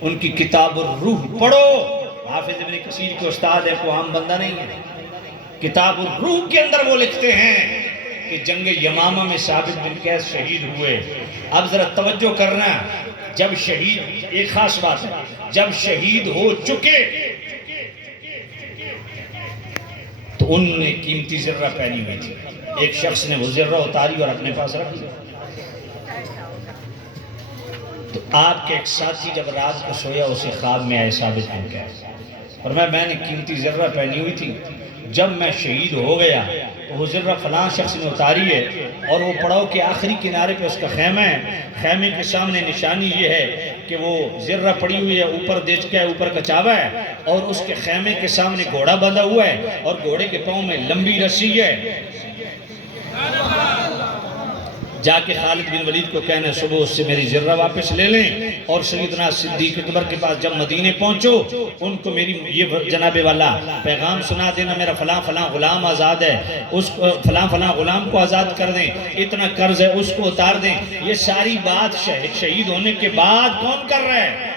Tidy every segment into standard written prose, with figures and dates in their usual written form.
ان کی کتاب الروح پڑھو. حافظ ابن کثیر کے استاد ہے، کوئی عام بندہ نہیں ہے. کتاب الروح کے اندر وہ لکھتے ہیں کہ جنگ یمامہ میں ثابت بن قیس شہید ہوئے. اب ذرا توجہ کرنا، جب شہید، ایک خاص بات ہے، جب شہید ہو چکے تو ان نے قیمتی زرہ پہنی ہوئی تھی. ایک شخص نے وہ زرہ اتاری اور اپنے پاس رکھ لیا. تو آپ کے ایک ساتھی جب رات کو سویا، اسے خواب میں آئے ثابت بن قیس، اور میں نے قیمتی زرہ پہنی ہوئی تھی، جب میں شہید ہو گیا تو وہ زرہ فلاں شخص نے اتاری ہے، اور وہ پڑاؤ کے آخری کنارے پہ اس کا خیمہ ہے. خیمے کے سامنے نشانی یہ ہے کہ وہ زرہ پڑی ہوئی ہے، اوپر دیچکا ہے، اوپر کچاوا ہے، اور اس کے خیمے کے سامنے گھوڑا بندھا ہوا ہے، اور گھوڑے کے پاؤں میں لمبی رسی ہے. جا کے خالد بن ولید کو کہنا صبح اس سے میری زرہ واپس لے لیں، اور سیدنا صدیق اکبر کے پاس جب مدینے پہنچو ان کو میری یہ جناب والا پیغام سنا دینا، میرا فلاں فلاں غلام آزاد ہے، اس فلاں فلاں غلام کو آزاد کر دیں، اتنا قرض ہے اس کو اتار دیں. یہ ساری بات شہید ہونے کے بعد کون کر رہا ہے؟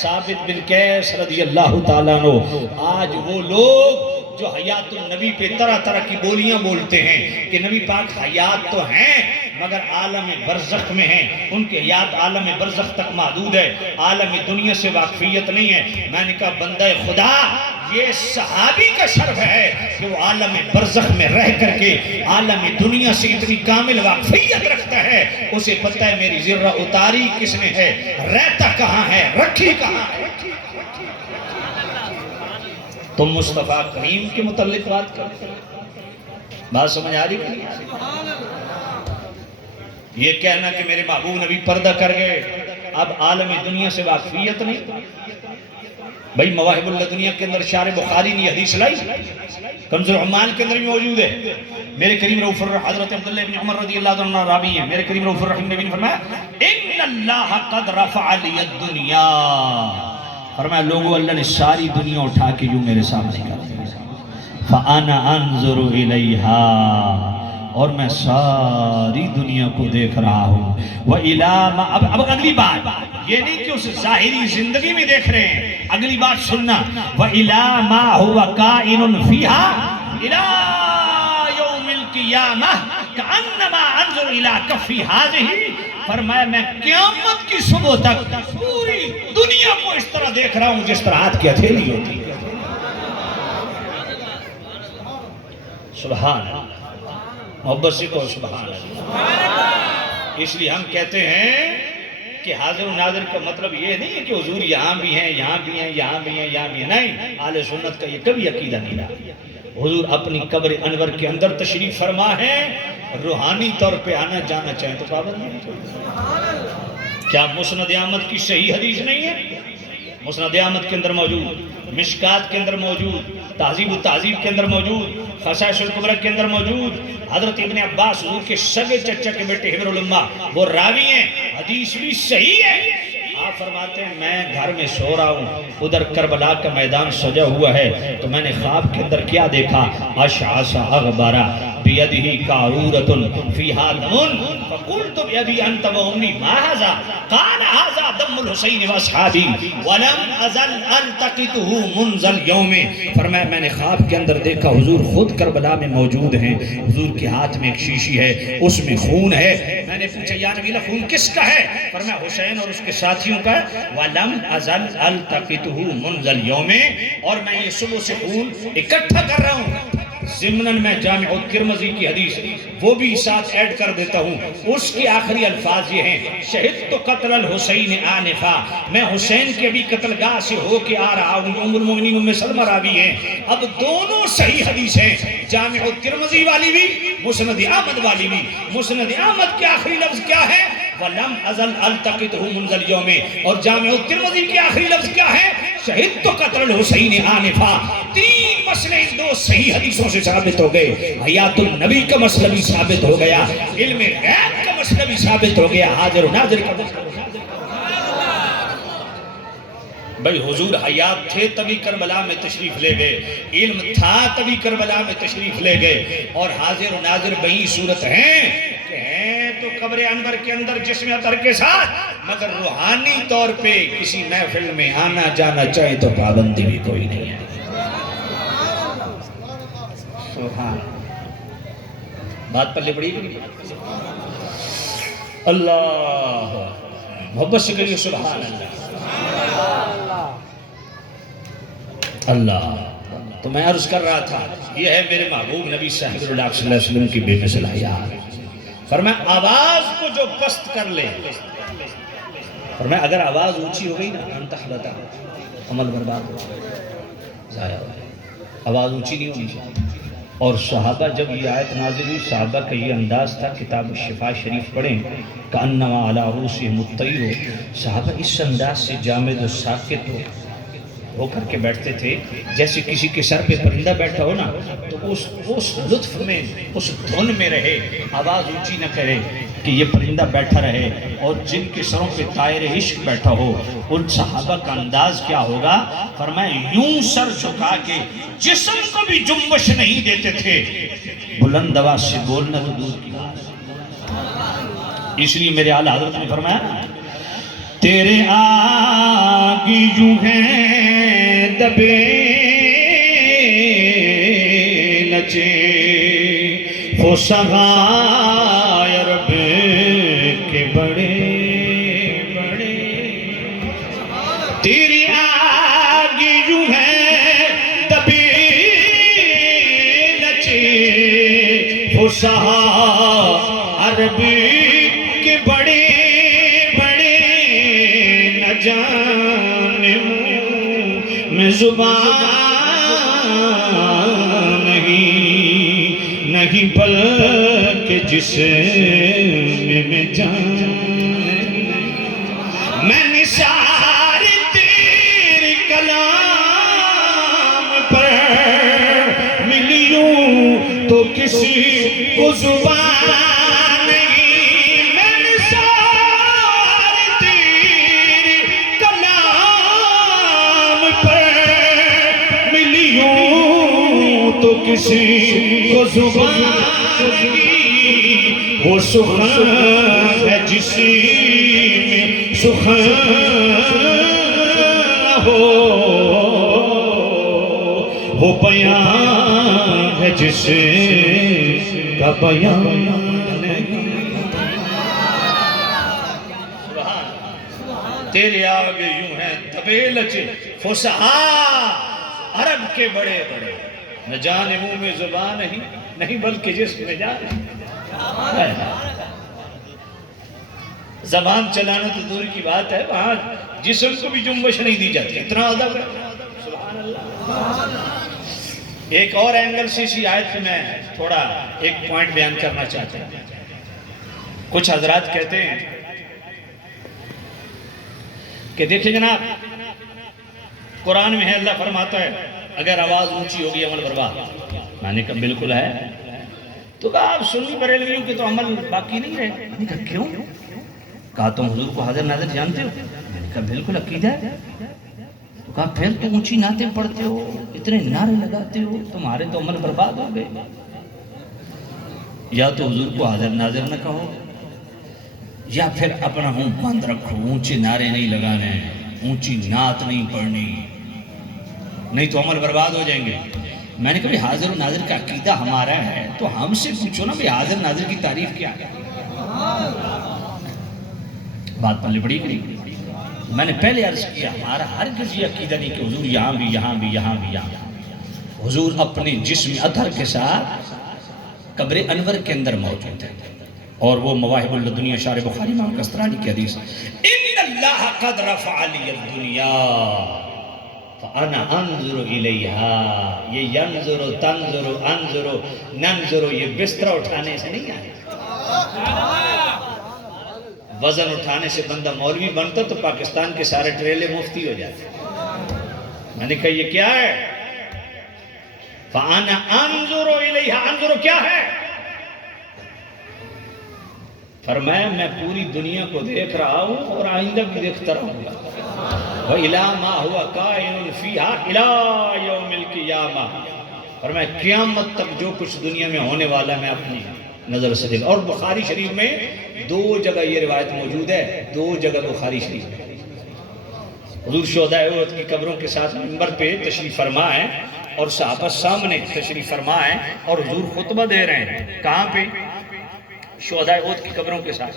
ثابت بن قیس رضی اللہ تعالیٰ عنہ. آج وہ لوگ جو حیات النبی پہ طرح طرح کی بولیاں بولتے ہیں کہ نبی پاک حیات تو ہیں مگر عالم برزخ میں ہیں، ان کی حیات عالم برزخ تک محدود ہے، عالم دنیا سے واقفیت نہیں ہے. میں نے کہا بندہ خدا، یہ صحابی کا شرف ہے کہ وہ عالم برزخ میں رہ کر کے عالم دنیا سے اتنی کامل واقفیت رکھتا ہے. اسے پتہ ہے میری زرہ اتاری کس نے ہے، رہتا کہاں ہے، رکھی کہاں ہے. تم مصطفیٰ کریم کے متعلق بات کرتے ہیں، بات سمجھ آ رہی ہے؟ یہ کہنا کہ میرے محبوب نبی پردہ کر گئے، اب عالم دنیا سے واقفیت نہیں. بھئی مواہب اللہ دنیا کے اندر شارح بخاری نے حدیث لائی، کنز العمال کے اندر بھی موجود ہے. میرے کریم رؤوف الرحیم حضرت عبداللہ بن عمر رضی اللہ عنہ راوی ہیں، میرے کریم رؤوف الرحیم نبی نے فرمایا ان اللہ قد رفع لی الدنیا، فرمایا لوگوں اللہ نے ساری دنیا اٹھا کے جو میرے سامنے کر دیا، فانا انظر الیہا، اور میں ساری دنیا کو دیکھ رہا ہوں. وَإِلَى مَا، اب اگلی بات یہ نہیں کہ اس ظاہری زندگی میں دیکھ رہے ہیں، اگلی بات سننا. وَإِلَى مَا هُوَ كَائِنٌ فِيهَا إِلَى يَوْمِ الْقِيَامَةِ كَأَنَّمَا أَنظُرُ إِلَى كَفِّ هَذِهِ، فرمایا میں قیامت کی صبح تک پوری دنیا کو اس طرح دیکھ رہا ہوں جس طرح ہاتھ کی ہتھیلی ہوتی ہے. سبحان اللہ، محبت سے کہو سبحان اللہ. اس لیے ہم کہتے ہیں کہ حاضر و ناظر کا مطلب یہ نہیں ہے کہ حضور یہاں بھی ہیں، یہاں بھی ہیں، یہاں بھی ہیں، یہاں بھی ہیں. نہیں، اہل سنت کا یہ کبھی عقیدہ نہیں رہا. حضور اپنی قبر انور کے اندر تشریف فرما ہے، روحانی طور پہ آنا جانا چاہیں تو پابند نہیں. کیا مسند احمد کی صحیح حدیث نہیں ہے؟ مسند احمد کے اندر موجود، مشکات کے اندر موجود، تہذیب و تہذیب کے اندر موجود، خصائص الکبریٰ کے اندر موجود. حضرت ابن عباس حضور کے سگے چچا کے بیٹے حبر الامہ وہ راوی ہیں، حدیث بھی صحیح ہے. آپ فرماتے ہیں میں گھر میں سو رہا ہوں، ادھر کربلا کا میدان سجا ہوا ہے، تو میں نے خواب کے اندر کیا دیکھا؟ اشعث اغبرا بیدہ قارورۃ فیہا دم فقلت بأبی انت وأمی ما ھذا قال ھذا دم الحسین واصحابی ولم ازل التقطہ منذ اليوم. فرمایا میں نے خواب کے اندر دیکھا حضور خود کربلا میں موجود ہیں، حضور کے ہاتھ میں ایک شیشی ہے، اس میں خون ہے. میں نے پوچھا یا نبی اللہ خون کس کا ہے؟ فرمایا حسین اور اس کے ساتھیوں کا ہے. وَلَمْ أَزَلْ أَلْتَقِطُهُ مُنْذَ الْيَوْمِ، اور میں یہ صبح سے خون اکٹھا کر رہا ہوں. ضمناً میں جامع الترمذی کی حدیث وہ بھی ساتھ ایڈ کر دیتا ہوں، اس کی آخری الفاظ یہ ہیں شہدت قتل الحسین آنفا، میں حسین کے بھی قتل گاہ سے ہو کے آ رہا ہوں. ام المؤمنین ام سلمہ راوی ہیں. اب دونوں صحیح حدیث ہیں، جامع الترمذی والی بھی، مسند احمد والی بھی. مسند احمد کے آخری لفظ کیا ہے؟ وَلَمْ أَزَلْ أَلْتَقِطْهُ مُنْذَ الْيَوْمِ، اور جامع الترمذی کے آخری لفظ کیا ہے؟ شہدت قتل الحسین آنفا. تین مسئلے ان دو صحیح حدیثوں سے ثابت ہو گئے. حیات النبی کا مسئلہ بھی ثابت ہو گیا، علم غیب کا مسئلہ بھی ثابت ہو گیا، حاضر و ناظر کا مسئلہ بھی ثابت ہو گیا. بھئی حضور حیات تھے تبھی کربلا میں تشریف لے گئے، علم تھا تبھی کربلا میں تشریف لے گئے، اور حاضر و ناظر بہی صورت ہیں کہ ہیں تو قبر انور کے اندر جسم اطہر کے ساتھ، مگر روحانی طور پہ کسی محفل میں آنا جانا چاہے تو پابندی بھی کوئی نہیں ہے۔ سبحان بات پلے پڑی گی اللہ محبت سے کریے سبحان اللہ۔ تو میں عرض کر رہا تھا یہ ہے میرے محبوب نبی صاحب اللہ صلی اللہ علیہ وسلم کی بے مثل حیات۔ فرمایا آواز کو جو پست کر لے، فرمایا اگر آواز اونچی ہو گئی نا انت حلتا عمل برباد ہو ضائع ہو گیا، آواز اونچی نہیں ہونی چاہیے۔ اور صحابہ جب یہ آیت نازل ہوئی، صحابہ کا یہ انداز تھا، کتاب الشفا شریف پڑھیں کأنما علی رؤوسہم الطیر، صحابہ اس انداز سے جامد و ساکت ہو کر کے بیٹھتے تھے جیسے کسی کے سر پہ پرندہ بیٹھا ہو نا، تو اس لطف میں، اس دھن میں رہے، آواز اونچی نہ کرے کہ یہ پرندہ بیٹھا رہے۔ اور جن کے سروں پہ طائر عشق بیٹھا ہو، ان صحابہ کا انداز کیا ہوگا؟ فرمایا یوں سر جھکا کے جسم کو بھی جنبش نہیں دیتے تھے، بلند آواز سے بولنا تو دور کی بات۔ اس لیے میرے اعلیٰ حضرت نے فرمایا تیرے آگے یوں ہیں دبے نچے فسغائے عرب کے بڑے بڑے، تیرے آگے یوں ہیں دبے نچے فسغائے عرب کے بڑے جانے منہ میں زبان نہیں بلکہ جسم میں جان، میں نثار تیرے کلام پر ملیوں تو کسی کو زبان نہیں، میں نثار تیرے کلام پر ملیوں تو کسی کو زبان نہیں، وہ سخن ہے جسی میں سخن ہو، وہ بیان ہے جس کا بیان نہیں۔ تیرے آگے یوں ہیں دبے لچے فصحا عرب کے بڑے بڑے، نہ جانے منہ میں زبان نہیں بلکہ جسم میں جان۔ زبان چلانا تو دور کی بات ہے، وہاں جسم کو بھی جنبش نہیں دی جاتی، اتنا ادب ہے۔ سبحان اللہ۔ ایک اور اینگل سے اسی آیت میں تھوڑا ایک پوائنٹ بیان کرنا چاہتا ہوں۔ کچھ حضرات کہتے ہیں کہ دیکھیں جناب، قرآن میں ہے اللہ فرماتا ہے اگر آواز اونچی ہوگی عمل برباد۔ میں نے کہا بالکل ہے۔ تو کہا آپ سنی بریلویوں کے تو عمل باقی نہیں رہے۔ میں نے کہا کیوں؟ کہا تم حضور کو حاضر ناظر جانتے ہو؟ میں نے کہا بالکل عقیدہ ہے۔ تو کہا پھر تو اونچی نعتیں پڑھتے ہو، اتنے نعرے لگاتے ہو، تمہارے تو عمل برباد ہو گئے۔ یا تو حضور کو حاضر ناظر نہ کہو، یا پھر اپنا منہ بند رکھو، اونچے نعرے نہیں لگانے، اونچی نعت نہیں پڑھنی، نہیں تو عمل برباد ہو جائیں گے۔ میں نے کہا حاضر و ناظر کا عقیدہ ہمارا ہے تو ہم سے پوچھو نا حاضر ناظر کی تعریف کیا ہے۔ بات پلے پڑی گئی۔ میں نے پہلے عرض کیا ہمارا ہرگز یہ عقیدہ نہیں کہ حضور یہاں بھی یہاں بھی یہاں بھی یہاں بھی۔ حضور اپنے جسم اطہر کے ساتھ قبر انور کے اندر موجود ہے، اور وہ مواہب اللدنیہ شارح بخاری امام قسطلانی کی حدیث ان اللہ قد رفع لی الدنیا فانا انظر الیہا۔ یہ ینظر تنظر انظر ننظر یہ بستر اٹھانے سے نہیں آئے۔ وزن اٹھانے سے بندہ مولوی بنتا تو پاکستان کے سارے ٹریلے مفتی ہو جاتے۔ میں نے کہا یہ کیا ہے؟ فانا انظر الیہا، انظر کیا ہے؟ فرمایا میں پوری دنیا کو دیکھ رہا ہوں اور آئندہ بھی دیکھتا رہوں گا۔ وَإِلَى مَا هُوَ قَائِمٌ فِيهَا إِلَى يَوْمِ الْقِيَامَةِ۔ فرمایا قیامت تک جو کچھ دنیا میں ہونے والا میں اپنی نظر سے دیکھ۔ اور بخاری شریف میں دو جگہ یہ روایت موجود ہے، دو جگہ بخاری شریف میں۔ حضور شہدائے احد کی قبروں کے ساتھ منبر پہ تشریف فرما ہے اور صحابہ سامنے تشریف فرما ہے اور حضور خطبہ دے رہے ہیں، کہاں پہ؟ شہدائے احد کی قبروں کے ساتھ۔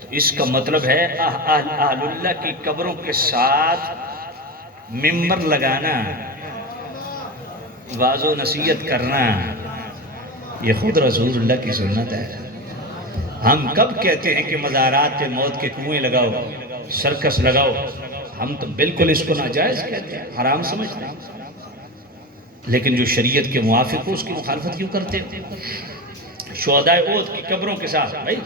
تو اس کا مطلب ہے اہل اللہ کی قبروں کے ساتھ منبر لگانا، واعظ و نصیحت کرنا، یہ خود رسول اللہ کی سنت ہے۔ ہم کب کہتے ہیں کہ مزارات پہ موت کے کنویں لگاؤ، سرکس لگاؤ؟ ہم تو بالکل اس کو ناجائز کہتے ہیں، حرام سمجھتے ہیں، لیکن جو شریعت کے موافق ہو اس کی مخالفت کیوں کرتے ہیں؟ شہدائے احد کی قبروں کے ساتھ، بھائی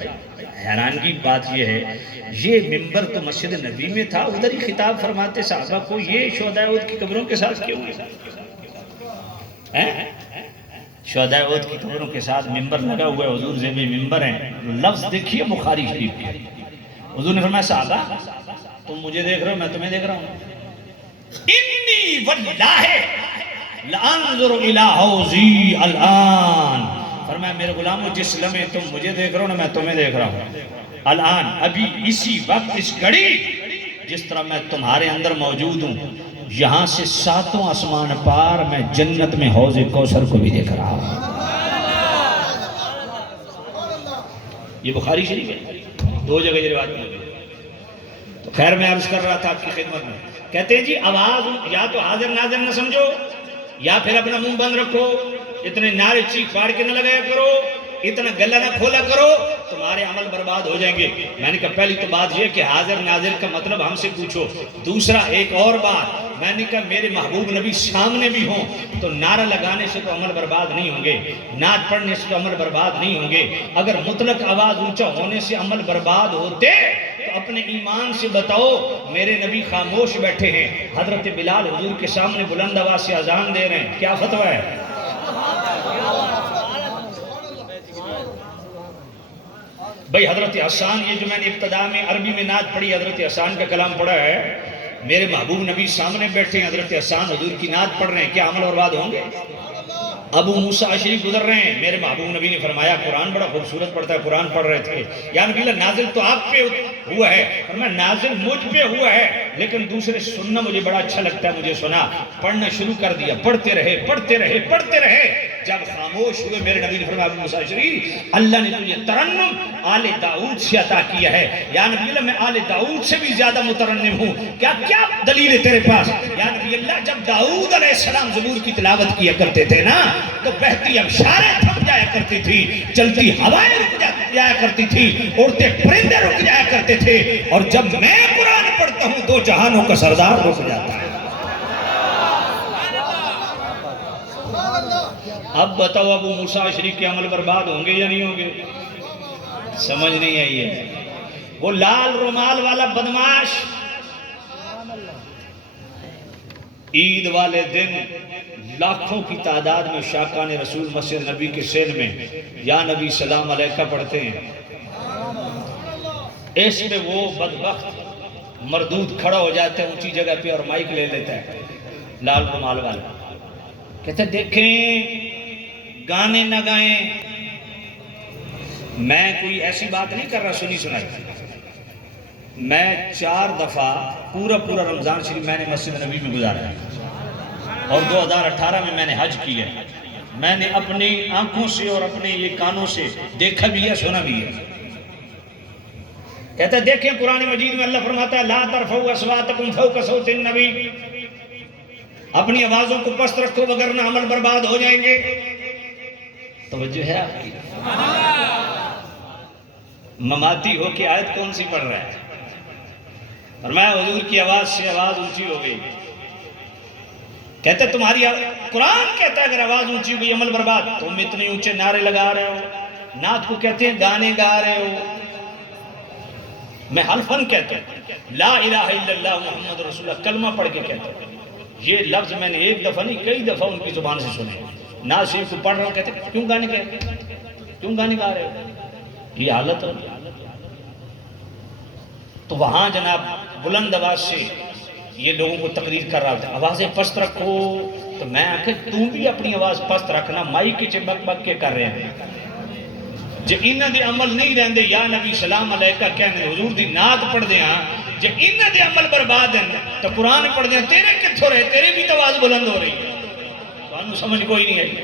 حیرانگی بات یہ ہے، یہ منبر تو مسجد نبی میں تھا، ادھر ہی خطاب فرماتے صحابہ کو، یہ شہدائے احد کی قبروں کے ساتھ کیوں ہے؟ شہدائے احد کی قبروں کے ساتھ منبر لگا ہوا ہے، حضور زیب منبر ہیں۔ لفظ دیکھیے بخاری شریف کے، حضور نے فرمایا صحابہ تم مجھے دیکھ رہے ہو، میں تمہیں دیکھ رہا ہوں، انی واللہ لانظر الی حوضی الان، فرمایا میرے غلاموں جس لمحے تم مجھے دیکھ رہے ہو نا میں تمہیں دیکھ رہا ہوں، الان ابھی اسی وقت اس گھڑی جس طرح میں تمہارے اندر موجود ہوں، یہاں سے ساتوں آسمان پار میں جنت میں حوض کوثر کو بھی دیکھ رہا ہوں۔ یہ بخاری شریف ہے، دو جگہ یہ روایت میں۔ تو خیر میں عرض کر رہا تھا آپ کی خدمت میں، کہتے ہیں جی آواز یا تو حاضر ناظر نہ سمجھو یا پھر اپنا منہ بند رکھو، اتنے نعرے چیخ پاڑ کے نہ لگایا کرو، اتنا گلہ نہ کھولا کرو، تمہارے عمل برباد ہو جائیں گے۔ میں نے کہا پہلی تو بات یہ کہ حاضر ناظر کا مطلب ہم سے پوچھو، دوسرا ایک اور بات، میں نے کہا میرے محبوب نبی سامنے بھی ہوں تو نعرہ لگانے سے تو عمل برباد نہیں ہوں گے، نعت پڑھنے سے تو عمل برباد نہیں ہوں گے، اگر مطلق آواز اونچا ہونے سے عمل برباد ہوتے تو اپنے ایمان سے بتاؤ، میرے نبی خاموش بیٹھے ہیں، حضرت بلال حضور کے سامنے بلند آواز سے اذان دے رہے ہیں، کیا فتویٰ ہے؟ بھئی حضرت حسان، یہ جو میں نے ابتدا میں عربی میں نعت پڑھی، حضرت حسان کا کلام پڑھا ہے، میرے محبوب نبی سامنے بیٹھے ہیں، حضرت حسان حضور کی نعت پڑھ رہے ہیں، کیا عمل برباد ہوں گے؟ ابو موسیٰ اشعری گزر رہے ہیں، میرے محبوب نبی نے فرمایا قرآن بڑا خوبصورت پڑھتا ہے، قرآن پڑھ رہے تھے، یا نبی اللہ نازل تو آپ پہ ہوا ہے، فرمایا نازل مجھ پہ ہوا ہے لیکن دوسرے سننا مجھے بڑا اچھا لگتا ہے، مجھے سنا، پڑھنا شروع کر دیا، پڑھتے رہے پڑھتے رہے پڑھتے رہے، جب خاموش ہوئے میرے نبی نے فرمایا ابو موسیٰ اشعری اللہ نے تجھے ترنم آل داؤد سے عطا کیا ہے، یا نبی اللہ میں آل داؤد سے بھی زیادہ مترنم ہوں، کیا دلیل ہے تیرے پاس؟ یا نبی اللہ جب داؤد علیہ السلام زبور کی تلاوت کیا کرتے تھے نا تو بہتی ابشاریں تھم جایا کرتی تھی، چلتی ہوائیں رک جایا کرتی تھی، اڑتے پرندے رک جایا کرتے تھے، اور جب میں قرآن پڑھتا ہوں دو جہانوں کا سردار رک جاتا ہے۔ اب بتاؤ ابو موسیٰ اشعری کے عمل برباد ہوں گے یا نہیں ہوں گے؟ سمجھ نہیں آئی ہے؟ وہ لال رومال والا بدماش عید والے دن لاکھوں کی تعداد میں شاکان رسول مسجد نبی کے سین میں یا نبی سلام علیکہ پڑھتے ہیں، اس میں وہ بدبخت مردود کھڑا ہو جاتا ہے اونچی جگہ پہ اور مائک لے لیتا ہے، لال رومال والا کہتا ہے دیکھیں گانے نہ گائیں، میں کوئی ایسی بات نہیں کر رہا سنی سنائی، میں 4 دفعہ پورا رمضان شریف میں نے مسجد نبی میں گزارا ہے اور 2018 میں میں نے حج کیا ہے، میں نے اپنی آنکھوں سے اور اپنے یہ کانوں سے دیکھا بھی ہے سنا بھی ہے۔ کہتا ہے دیکھیں قرآن مجید میں اللہ فرماتا ہے لا ترفعوا اصواتکم فوق صوت النبی، اپنی آوازوں کو پست رکھو وگرنہ عمل برباد ہو جائیں گے۔ توجہ ہے آپ کی؟ مماتی ہو کے آیت کون سی پڑھ رہا ہے؟ فرمایا حضور کی آواز سے آواز اونچی ہو گئی، کہتے ہیں تمہاری قرآن کہتا ہے اگر آواز اونچی ہو گئی عمل برباد، تم اتنے اونچے نعرے لگا رہے ہو، نعت کو کہتے ہیں گانے گا رہے ہو، میں حلفاً کہتا ہوں لا الہ الا اللہ محمد رسول اللہ کلمہ پڑھ کے کہتا ہوں، یہ لفظ میں نے ایک دفعہ نہیں کئی دفعہ ان کی زبان سے سنے، نعت شریف کو پڑھ رہا ہوں کہتے ہیں کیوں گانے کہتے ہیں، کیوں گانے گا رہے ہو، یہ حالت ہے۔ تو وہاں جناب بلند آواز سے یہ لوگوں کو تقریر کر رہا تھا، آوازیں پست رکھو، تو میں آخر تم بھی اپنی آواز پست رکھنا، مائی کے چبک بک کے کر رہے ہیں، جے انہاں دے عمل نہیں رہندے یا نبی سلام علیکہ کہنے حضور دی نعت پڑھ دیاں، جے انہاں دے عمل برباد ہیں تو قرآن پڑھ دیاں تیرے کتھوں رہے، تیرے بھی تو آواز بلند ہو رہی ہے، تو انہوں سمجھ کوئی نہیں آئی۔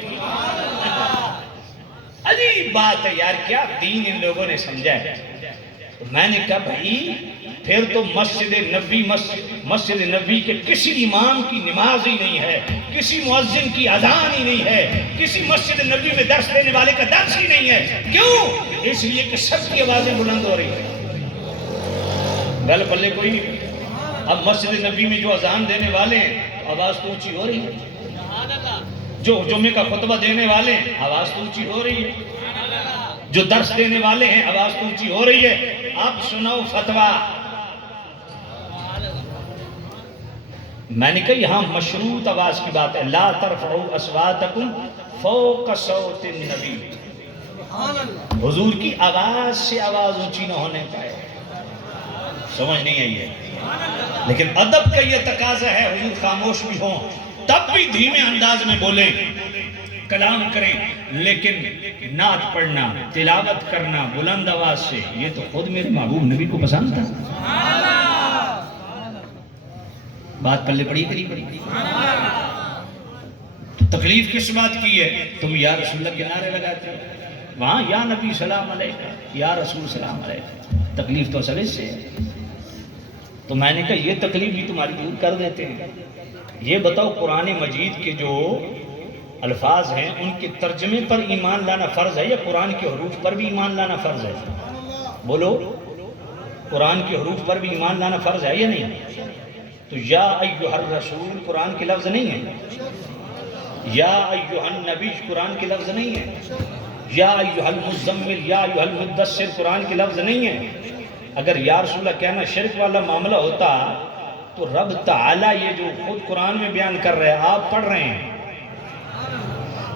عجیب بات ہے یار، کیا دین ان لوگوں نے سمجھا ہے۔ تو میں نے کہا بھائی پھر تو مسجد نبی کے کسی امام کی نماز ہی نہیں ہے، کسی مؤذن کی اذان ہی نہیں ہے، کسی مسجد نبی میں درس دینے والے کا درس ہی نہیں ہے۔ کیوں؟ اس لیے کہ سب کی آوازیں بلند ہو رہی ہیں۔ گل پلے کوئی نہیں۔ اب مسجد نبی میں جو اذان دینے والے ہیں آواز تو اونچی ہو رہی ہے، جو جمعے کا خطبہ دینے والے ہیں آواز تو اونچی ہو رہی ہے، جو درس دینے والے ہیں آواز تو اونچی ہو رہی ہے۔ اب سنو فتویٰ۔ میں نے کہا یہاں مشروط آواز کی بات ہے، لا ترفعوا اصواتکم فوق صوت النبی، حضور کی آواز سے آواز اونچی نہ ہونے پائے۔ سمجھ نہیں آئی ہے، لیکن ادب کا یہ تقاضا ہے حضور خاموش بھی ہوں تب بھی دھیمے انداز میں بولیں، کلام کریں، لیکن نعت پڑھنا، تلاوت کرنا بلند آواز سے، یہ تو خود میرے محبوب نبی کو پسند تھا۔ بات پلے پڑی کری پڑی۔ تکلیف کس بات کی ہے؟ تم یا رسول اللہ کے نعرے لگاتے ہو، وہاں یا نبی سلام علیکہ، یا رسول سلام علیکہ، تکلیف تو اصل اس سے ہے۔ تو میں نے کہا یہ تکلیف بھی تمہاری دور کر دیتے ہیں۔ یہ بتاؤ قرآن مجید کے جو الفاظ ہیں ان کے ترجمے پر ایمان لانا فرض ہے یا قرآن کے حروف پر بھی ایمان لانا فرض ہے؟ بولو، قرآن کے حروف پر بھی ایمان لانا فرض ہے یا نہیں؟ تو یا ایہا الرسول قرآن کے لفظ نہیں ہے، یا ایہا النبی قرآن کے لفظ نہیں ہے، یا ایہا المزمل، یا ایہا المدثر قرآن کے لفظ نہیں ہے۔ اگر یا رسول اللہ کہنا شرک والا معاملہ ہوتا تو رب تعالیٰ یہ جو خود قرآن میں بیان کر رہے ہیں آپ پڑھ رہے ہیں،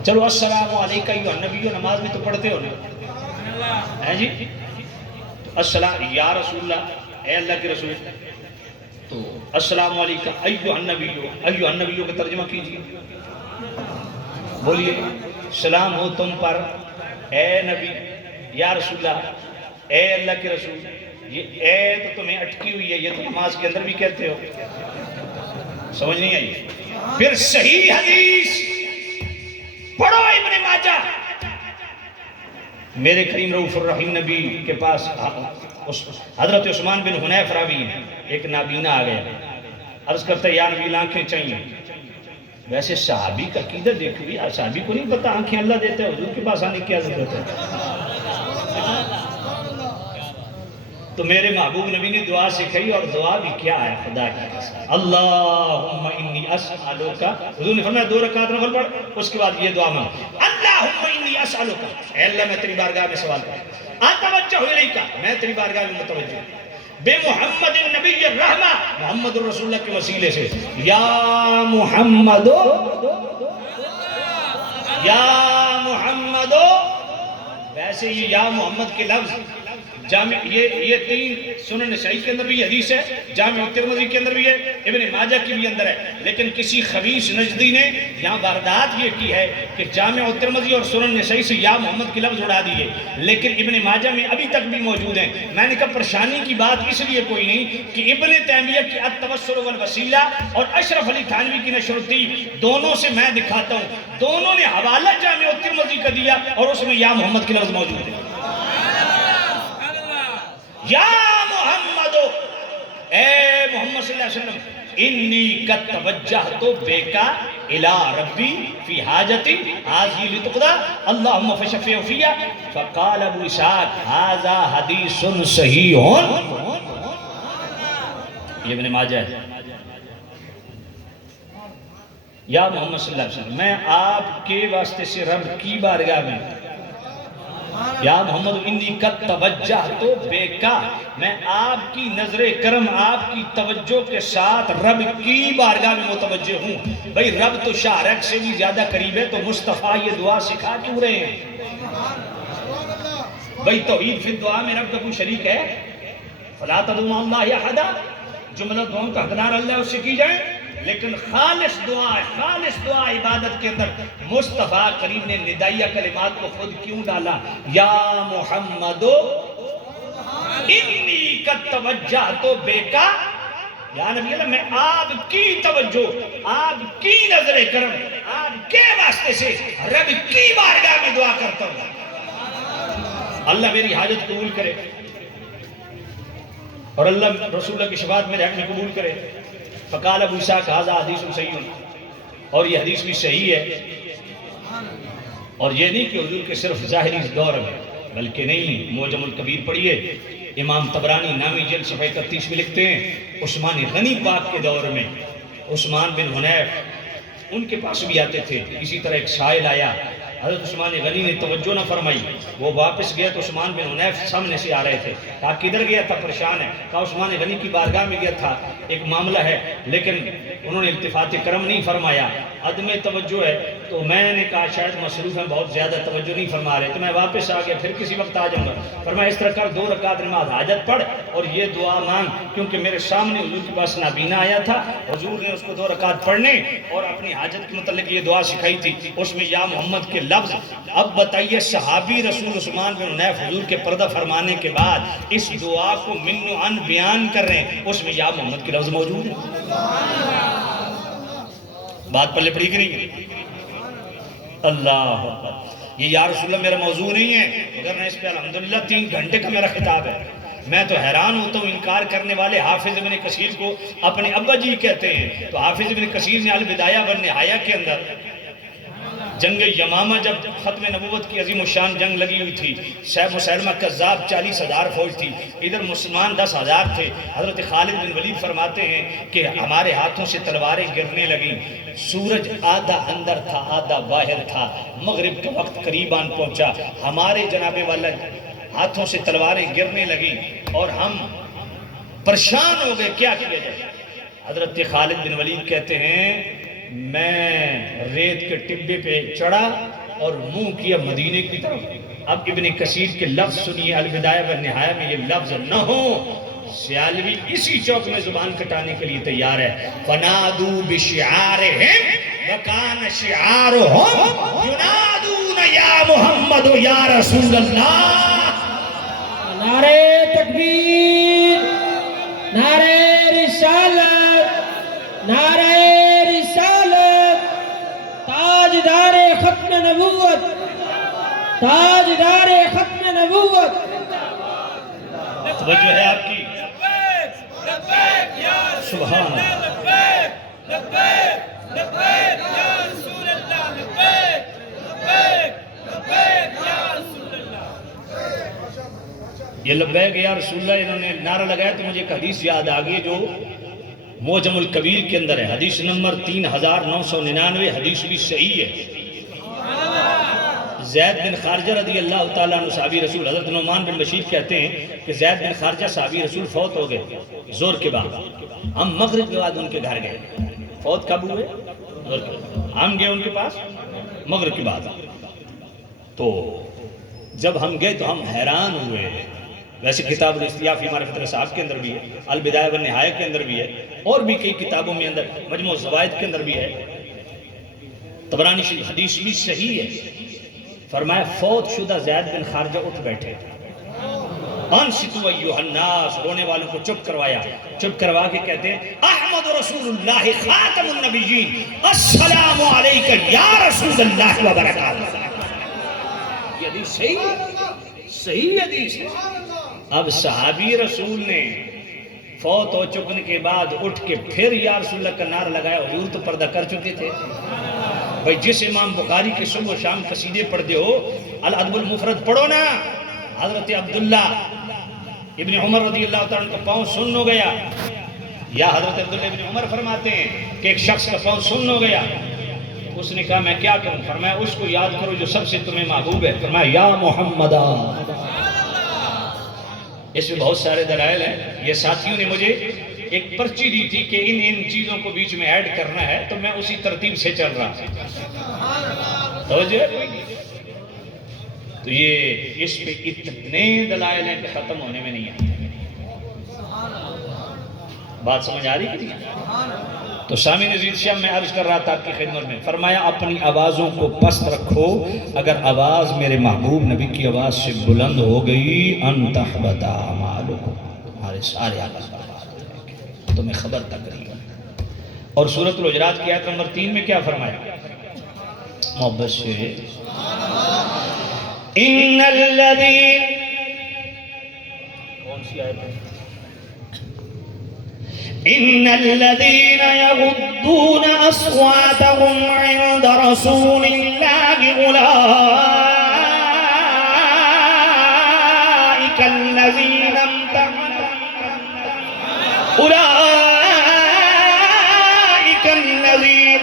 چلو السلام علیکہ ایہا النبی نماز میں تو پڑھتے ہو نا، ہے جی، السلام یا رسول اللہ اے اللہ کے رسول، تو السلام علیکہ ایہا النبی، ایہا النبی کا ترجمہ کیجئے، بولیے سلام ہو تم پر اے نبی، یا رسول اللہ اے اللہ کے رسول۔ یہ اے تو تمہیں اٹکی ہوئی ہے، یہ تو نماز کے اندر بھی کہتے ہو، سمجھ نہیں آئی؟ پھر صحیح حدیث پڑھو ابن ماجہ، میرے کریم رؤوف الرحیم نبی کے پاس حضرت عثمان بن حنیف راوی ہیں، ایک نابینا آ گیا، عرض کرتا ہے یا نبی آنکھیں چاہیے۔ ویسے صحابی کا عقیدہ دیکھوی، صحابی کو نہیں پتا آنکھیں اللہ دیتا ہے، حضور کے پاس آنے کی کیا ضرورت ہے؟ تو میرے محبوب نبی نے دعا سکھائی، اور دعا بھی کیا ہے خدا کی قسم، اللہم انی اسألوکا، حضور نے فرمایا 2 رکعت نفل پڑھ، اس کے بعد یہ دعا مانگ، اللہم انی اسألوکا، اے اللہ میں تیری بارگاہ میں سوال کرتا، اتوجہ الیکا، میں تیری بارگاہ میں متوجہ، بے محمد نبی الرحمہ، محمد الرسول اللہ کے وسیلے سے، یا محمد، یا محمد، ویسے یہ یا محمد کے لفظ جامع، یہ 3 سنن نسائی کے اندر بھی حدیث ہے، جامع ترمذی کے اندر بھی ہے، ابن ماجہ کی بھی اندر ہے، لیکن کسی خبیث نجدی نے یہاں واردات یہ کی ہے کہ جامع ترمذی اور سنن نسائی سے یا محمد کے لفظ اڑا دیے، لیکن ابن ماجہ میں ابھی تک بھی موجود ہیں۔ میں نے کہا پریشانی کی بات اس لیے کوئی نہیں کہ ابن تیمیہ کی التوسل والوسیلہ اور اشرف علی تھانوی کی نشر الطیب دونوں سے میں دکھاتا ہوں، دونوں نے حوالہ جامع ترمذی کا دیا اور اس میں یا محمد کے لفظ موجود ہے۔ یا محمد، اے محمد صلی اللہ علیہ وسلم، انی قد توجہت بیکا الی ربی فی حاجتی حاضی لتقضی اللہم فشفع فیہ، فقال ابو اسحاق ھذا حدیث صحیح، یہ ابن ماجہ ہے۔ یا محمد صلی اللہ علیہ وسلم، میں آپ کے واسطے سے رب کی بارگاہ میں، یا محمد انی قد توجہت بیکا، میں آپ کی نظر کرم، آپ کی توجہ کے ساتھ رب کی بارگاہ میں متوجہ ہوں۔ بھئی رب تو شارک سے بھی زیادہ قریب ہے، تو مصطفیٰ یہ دعا سکھا کیوں رہے ہیں؟ بھئی توحید فی الدعا میں رب کا کوئی شریک ہے؟ فلا تدعوا مع اللہ احدا، جملہ دعاؤں کا حقدار اللہ اس سے کی جائے، لیکن خالص دعا عبادت کے اندر مصطفیٰ کریم نے ندائیہ کلمات کو خود کیوں ڈالا؟ یا محمدو انی قد توجہت بیکا، یا نبی اللہ میں آپ کی توجہ، آپ کی نظر کرم، آپ کے واسطے سے رب کی بارگاہ میں دعا کرتا ہوں اللہ میری حاجت قبول کرے اور اللہ رسول اللہ کی شفاعت میرے حق میں قبول کرے۔ فقال ابو اسحاق ھذا حدیث صحیح، اور یہ حدیث بھی صحیح ہے۔ اور یہ نہیں کہ حضور کے صرف ظاہری اس دور میں، بلکہ نہیں، معجم الکبیر پڑھیے، امام طبرانی نامی جلد صفحہ 31 میں لکھتے ہیں عثمان غنی پاک کے دور میں عثمان بن حنیف ان کے پاس بھی آتے تھے۔ اسی طرح ایک سائل آیا، حضرت عثمان غنی نے توجہ نہ فرمائی، وہ واپس گیا تو عثمان بن حنیف سامنے سے آ رہے تھے، کہا کدھر گیا تھا؟ پریشان ہے، کہا عثمان غنی کی بارگاہ میں گیا تھا، ایک معاملہ ہے، لیکن انہوں نے التفات کرم نہیں فرمایا، عدم توجہ ہے، تو میں نے کہا شاید مصروف ہیں، بہت زیادہ توجہ نہیں فرما رہے، تو میں واپس آ گیا، پھر کسی وقت آ جاؤں گا۔ فرمایا اس طرح کر 2 رکعت نماز حاجت پڑھ اور یہ دعا مانگ، کیونکہ میرے سامنے حضور کے پاس نابینا آیا تھا، حضور نے اس کو 2 رکعت پڑھنے اور اپنی حاجت کے متعلق یہ دعا سکھائی تھی، اس میں یا محمد کے لفظ۔ اب بتائیے صحابی رسول عثمان بن حنیف حضور کے پردہ فرمانے کے بعد اس دعا کو من و عن بیان کر رہے ہیں، اس میں یا محمد کے لفظ موجود ہے۔ بات پلے پڑی کہ نہیں؟ اللہ اکبر۔ یہ یا رسول اللہ میرا موضوع نہیں ہے، مگر میں اس پہ الحمدللہ 3 گھنٹے کا میرا خطاب ہے۔ میں تو حیران ہوتا ہوں، انکار کرنے والے حافظ ابن کثیر کو اپنے ابا جی کہتے ہیں، تو حافظ ابن کثیر نے البدایہ والنہایہ کے اندر جنگ یمامہ جب ختم نبوت کی عظیم الشان جنگ لگی ہوئی تھی، شیخ مسلمہ کذاب 40,000 فوج تھی، ادھر مسلمان 10,000 تھے، حضرت خالد بن ولید فرماتے ہیں کہ ہمارے ہاتھوں سے تلواریں گرنے لگیں، سورج آدھا اندر تھا آدھا باہر تھا، مغرب کا وقت قریب آن پہنچا، ہمارے جناب والا ہاتھوں سے تلواریں گرنے لگیں اور ہم پریشان ہو گئے، کیا کیا جائے؟ حضرت خالد بن ولید کہتے ہیں میں ریت کے ٹبے پہ چڑھا اور منہ کیا مدینے کی طرف۔ اب ابن کثیر کے لفظ سنیے، البدایہ والنہایہ میں یہ لفظ نہ ہو، سیالوی اسی چوک میں زبان کٹانے کے لیے تیار ہے۔ فَنَادُوا بِشِعَارِهِمْ وَكَانَ شِعَارُهُمْ يُنَادُونَ يَا مُحَمَّدُ يَا رَسُولَ اللَّهِ۔ نعرہ تکبیر، نعرہ رسالت، نعرہ رسالت، تاجدار ختم نبوت، تاجدار ختم نبوت۔ توجہ ہے آپ کی؟ سبحان اللہ۔ یہ لبیک یا رسول اللہ انہوں نے نعرہ لگایا تو مجھے ایک حدیث یاد آگئی جو معجم الکبیر کے اندر ہے، حدیث نمبر 3999، حدیث بھی صحیح ہے۔ زید بن خارجہ رضی اللہ تعالیٰ عنہ صحابی رسول، حضرت نعمان بن بشیر کہتے ہیں کہ زید بن خارجہ صحابی رسول فوت ہو گئے زور کے بعد، ہم مغرب کے بعد ان کے گھر گئے۔ فوت کب ہوئے؟ زور کے بعد۔ ہم گئے ان کے پاس مغرب کے بعد، تو جب ہم گئے تو ہم حیران ہوئے۔ ویسے کتاب الاستیاف فی معرفت الصحابہ کے اندر بھی ہے، البدایہ والنہایہ کے اندر بھی ہے، اور بھی کئی کتابوں میں اندر، مجموع الزوائد کے اندر بھی ہے، طبرانی شریف حدیث بھی صحیح ہے۔ فرمایا فوت شدہ زید بن خارجہ اٹھ بیٹھے، انصتوا ایھا الناس، رونے والوں کو چپ کروایا، چپ کروا کے کہتے ہیں احمد رسول اللہ خاتم النبیین، السلام علیکہ یا رسول اللہ وبرکاتہ۔ یہ حدیث صحیح حدیث ہے۔ اب صحابی رسول نے فوت ہو چکنے کے بعد اٹھ کے پھر یا رسول اللہ کا نعرہ لگایا، حضور تو پردہ کر چکے تھے۔ بھئی جس امام بخاری کے صبح و شام قصیدے پڑھتے ہو، الادب المفرد پڑھو نا، حضرت عبداللہ ابن عمر رضی اللہ تعالیٰ کا پاؤں سن ہو گیا، یا حضرت عبداللہ ابن عمر فرماتے ہیں کہ ایک شخص کا پاؤں سن ہو گیا، اس نے کہا میں کیا کروں؟ فرمایا اس کو یاد کرو جو سب سے تمہیں محبوب ہے، فرمایا یا محمدہ۔ اس میں بہت سارے دلائل ہیں، یہ ساتھیوں نے مجھے ایک پرچی دی تھی کہ ان چیزوں کو بیچ میں ایڈ کرنا ہے، تو میں اسی ترتیب سے چل رہا۔ تو یہ اس پہ اتنے دلائل ہیں کہ ختم ہونے میں نہیں آتے۔ بات سمجھ آ رہی کہ نہیں؟ تو سامعین عزیز شام میں عرض کر رہا تھا آپ کی خدمت میں، فرمایا اپنی آوازوں کو پست رکھو، اگر آواز میرے محبوب نبی کی آواز سے بلند ہو گئی ان تحبط اعمالکم، تمہارے سارے عمل برباد ہو جائیں گے، تمہیں خبر تک نہیں ہوگی۔ اور سورۃ الحجرات کی آیت نمبر 3 میں کیا فرمایا؟ محبت سے ان الذین، کون سی آیت ہے؟ ان الذین یغضون اصواتهم عند رسول اللہ اولئک الذین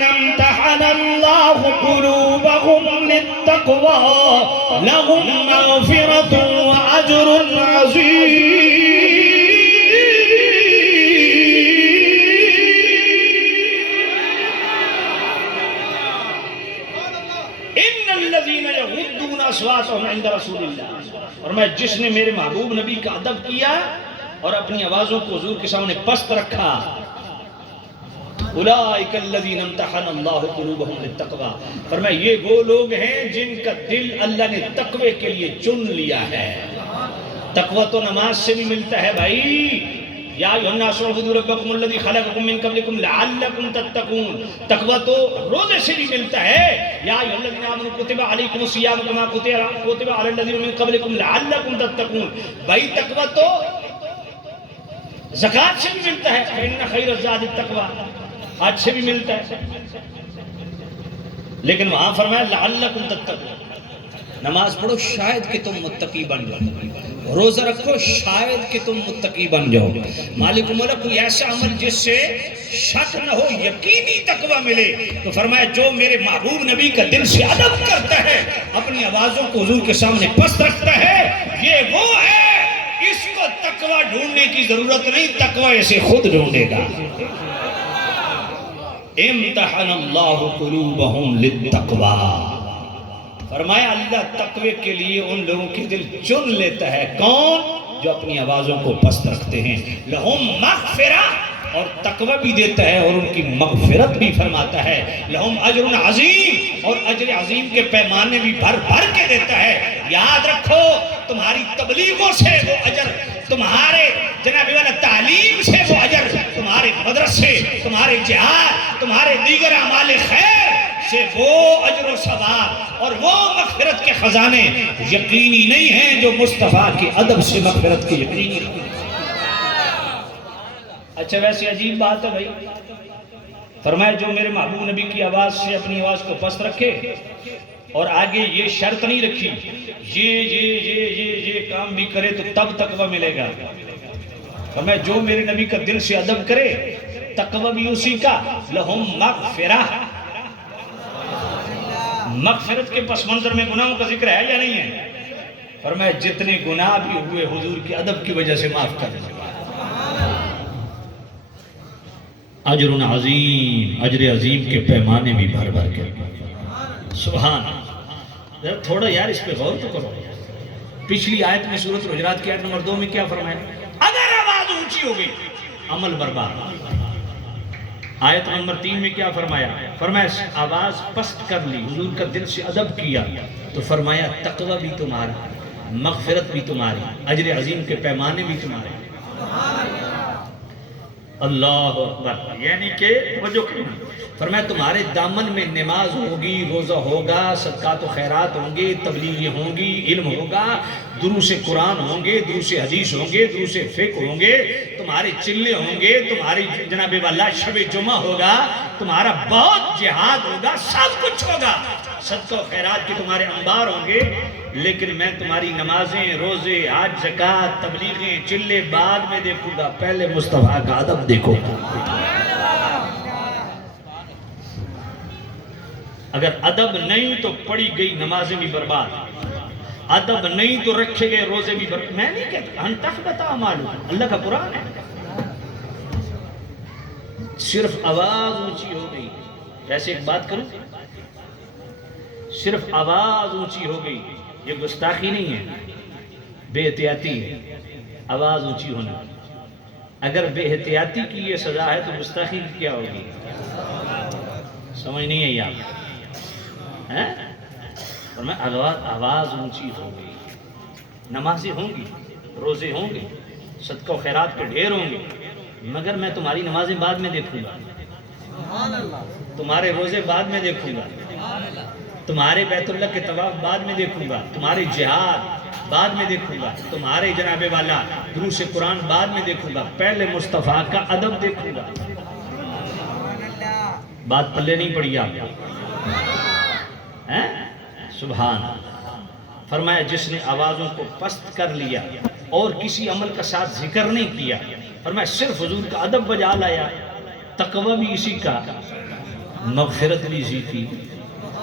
امتحن اللہ قلوبهم للتقوى لهم مغفرۃ واجر عظیم۔ اصواتهم عند رسول اللہ، اور میں جس نے میرے محبوب نبی کا ادب کیا اور اپنی آوازوں کو حضور کے سامنے پست رکھا، اولئک الذین امتحن اللہ قلوبهم للتقوی، فرمایا یہ وہ لوگ ہیں جن کا دل اللہ نے تقوی کے لیے چن لیا ہے۔ تقوی تو نماز سے بھی ملتا ہے بھائی، یا ایھا الناس اعبدوا ربکم الذی خلقکم من قبلکم لعلکم تتقون، تقوی تو روزے سے بھی ملتا ہے، یا ایھا الذین آمنوا کتب علیکم الصیام کما کتب علی الذین من قبلکم لعلکم تتقون، بھائی تقوی تو زکوٰۃ سے بھی ملتا ہے، فإن خیر الزاد التقوی، حج سے بھی ملتا ہے، لیکن وہاں فرمایا لعلکم تتقون، نماز پڑھو شاید کہ تم متقی بن جاؤ، روزہ رکھو شاید کہ تم متقی بن جاؤ، مالک مولا کوئی ایسا عمل جس سے شک نہ ہو، یقینی تقوی ملے، تو فرمایا جو میرے محبوب نبی کا دل سے ادب کرتا ہے، اپنی آوازوں کو حضور کے سامنے پست رکھتا ہے، یہ وہ ہے، اس کو تقوی ڈھونڈنے کی ضرورت نہیں، تقوی اسے خود ڈھونڈے گا۔ امتحن اللہ قلوبهم للتقوی، فرمایا اللہ تقوی کے لیے ان لوگوں کے دل چن لیتا ہے، کون؟ جو اپنی آوازوں کو پست رکھتے ہیں، لہم مغفرہ، اور تقوی بھی دیتا ہے اور ان کی مغفرت بھی فرماتا ہے، لہم اجر عظیم، اور اجر عظیم کے پیمانے بھی بھر بھر کے دیتا ہے۔ یاد رکھو تمہاری تبلیغوں سے وہ اجر، تمہارے جناب والا تعلیم سے وہ اجر، تمہارے مدرسے، تمہارے جہاد، تمہارے دیگر اعمال خیر سے وہ اجر و ثواب اور وہ مغفرت کے خزانے یقینی نہیں ہیں جو مصطفیٰ کے ادب سے مغفرت کے یقینی ہیں۔ اچھا ویسے عجیب بات ہے بھائی، فرمایا جو میرے محبوب نبی کی آواز سے اپنی آواز کو پست رکھے، اور آگے یہ شرط نہیں رکھی یہ کام بھی کرے تو تب تقوی ملے گا، فرمایا جو میرے نبی کا دل سے ادب کرے تقوی بھی اسی کا، لہم مغفرہ، مغفرت کے پس منظر میں گناہوں کا ذکر ہے یا نہیں ہے؟ فرمایا جتنے گناہ بھی ہوئے حضور کے ادب کی وجہ سے معاف کر دیں، اجر عظیم، اجر عظیم کے پیمانے بھی بھر بھر کے، سبحان اللہ۔ تھوڑا یار اس پہ غور تو کرو، پچھلی آیت میں سورۃ الحجرات کی آیت نمبر 2 میں کیا فرمایا؟ اگر آواز اونچی ہو گئی عمل برباد۔ آیت نمبر 3 میں کیا فرمایا؟ فرمایا آواز پست کر لی، حضور کا دل سے ادب کیا، تو فرمایا تقوی بھی تمہارا، مغفرت بھی تمہاری، اجر عظیم کے پیمانے بھی تمہارے۔ اللہ اکبر، یعنی کہ فرمایا تمہارے دامن میں نماز ہوگی، روزہ ہوگا، صدقات و خیرات ہوں گے، تبلیغیں ہوں گی، علم ہوگا، دروس قرآن ہوں گے، دروس حدیث ہوں گے، دروس فقہ ہوں گے، تمہارے چلے ہوں گے، تمہاری جناب والا شب جمعہ ہوگا، تمہارا بہت جہاد ہوگا، سب کچھ ہوگا، صدقہ و خیرات کے تمہارے انبار ہوں گے، لیکن میں تمہاری نمازیں، روزے، حج، زکوٰۃ، تبلیغیں، چلے بعد میں دیکھوں گا، پہلے مصطفیٰ کا ادب دیکھو گا۔ اگر ادب نہیں تو پڑھی گئی نمازیں بھی برباد، ادب نہیں تو رکھے گئے روزے بھی برباد۔ میں نہیں کہتا ان تحبط اعمالکم، اللہ کا قرآن ہے، صرف آواز اونچی ہو گئی، ایسے ایک بات کروں، صرف آواز اونچی ہو گئی، یہ گستاخی نہیں ہے، بے احتیاطی ہے، آواز اونچی ہونا، اگر بے احتیاطی کی یہ سزا ہے تو گستاخی کی کیا ہوگی؟ سمجھ نہیں آئی آپ؟ اور میں آواز اونچی ہوگی، نمازیں ہوں گی، روزے ہوں گے، صدقہ و خیرات کے ڈھیر ہوں گے، مگر میں تمہاری نمازیں بعد میں دیکھوں گا، تمہارے روزے بعد میں دیکھوں گا، تمہارے بیت اللہ کے طواف بعد میں دیکھوں گا، تمہاری جہاد بعد میں دیکھوں گا، تمہارے جناب والا دروس قرآن بعد میں دیکھوں گا، پہلے مصطفیٰ کا ادب دیکھوں گا۔ بات پلے نہیں پڑی آپ کو؟ سبحان اللہ۔ فرمایا جس نے آوازوں کو پست کر لیا اور کسی عمل کا ساتھ ذکر نہیں کیا، فرمایا صرف حضور کا ادب بجا لایا، تقوی بھی اسی کا، مغفرت بھی اسی کی،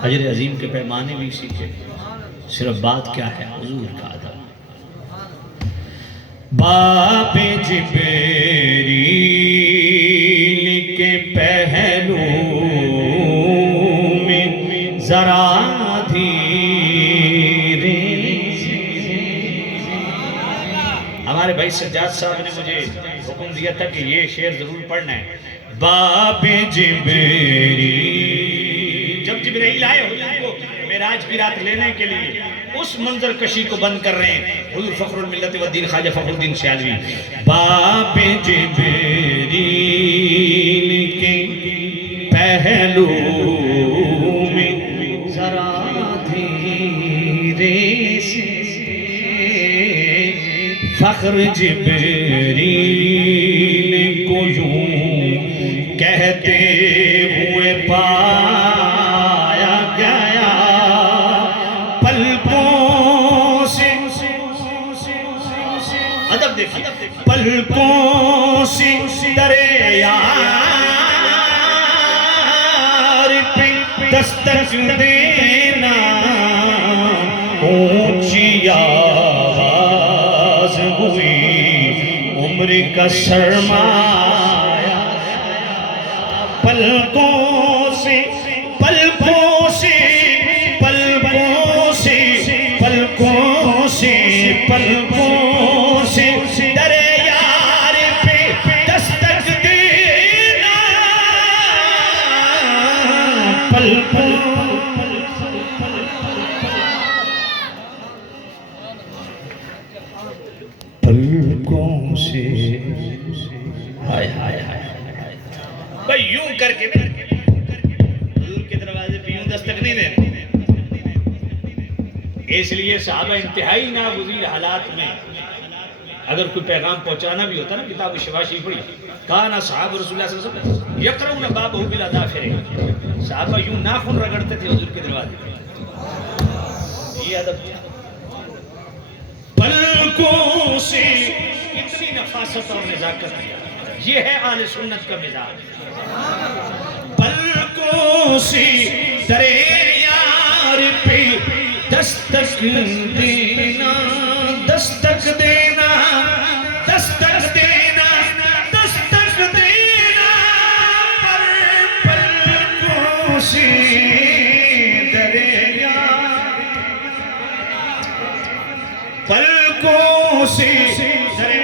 اجر عظیم کے پیمانے بھی اسی کے، صرف بات کیا ہے؟ حضور کا ادب۔ باب جبریل کے پہلو میں ذرا ہمارے بھائی سجاد صاحب نے مجھے حکم دیا تھا کہ یہ شعر ضرور پڑھنا ہے۔ باب جبریل، جب جبرائیل آئے حضور کو معراج کی رات لینے کے لیے، اس منظر کشی کو بند کر رہے ہیں حضور فخر الملت والدین خواجہ فخر الدین سیالوی۔ باب جبریل کے پہلو میں ذرا دھیرے سے فخر جبریل کو یوں کہتے ہوئے پایا گیا، پلکوں سے ادب دیکھیں، پلکوں سے درے یار پہ دستک دینا، اونچی آواز ہوئی عمر کا سرمایہ، پلکوں سے پلکوں سے پلکوں سے پلکوں سے پلکوں سے درے یار پہ دستک دینا، پلکوں پلکوں سے ہائے ہائے ہائے بھائی یوں کر کے حضور کے دروازے پہ یوں دستک نہیں دینا۔ اس لیے صحابہ انتہائی ناگزیر حالات میں اگر کوئی پیغام پہنچانا بھی ہوتا نا، کتاب شفا پڑھی، کانا صحابہ رسول اللہ صلی اللہ علیہ وسلم یقرؤون بابہ بالاظافر، صحابہ یوں ناخن رگڑتے تھے حضور کے دروازے پہ۔ یہ ادب پلکوں سے کتنی نفاست اور نزاکت ہے، یہ ہے اہل سنت کا مزاج۔ پلکوں سے درے یار پہ دستک دینا، دستک دینا، دستک دینا، دستک دینا، پلکوں سے درے یار، پلکوں سے درے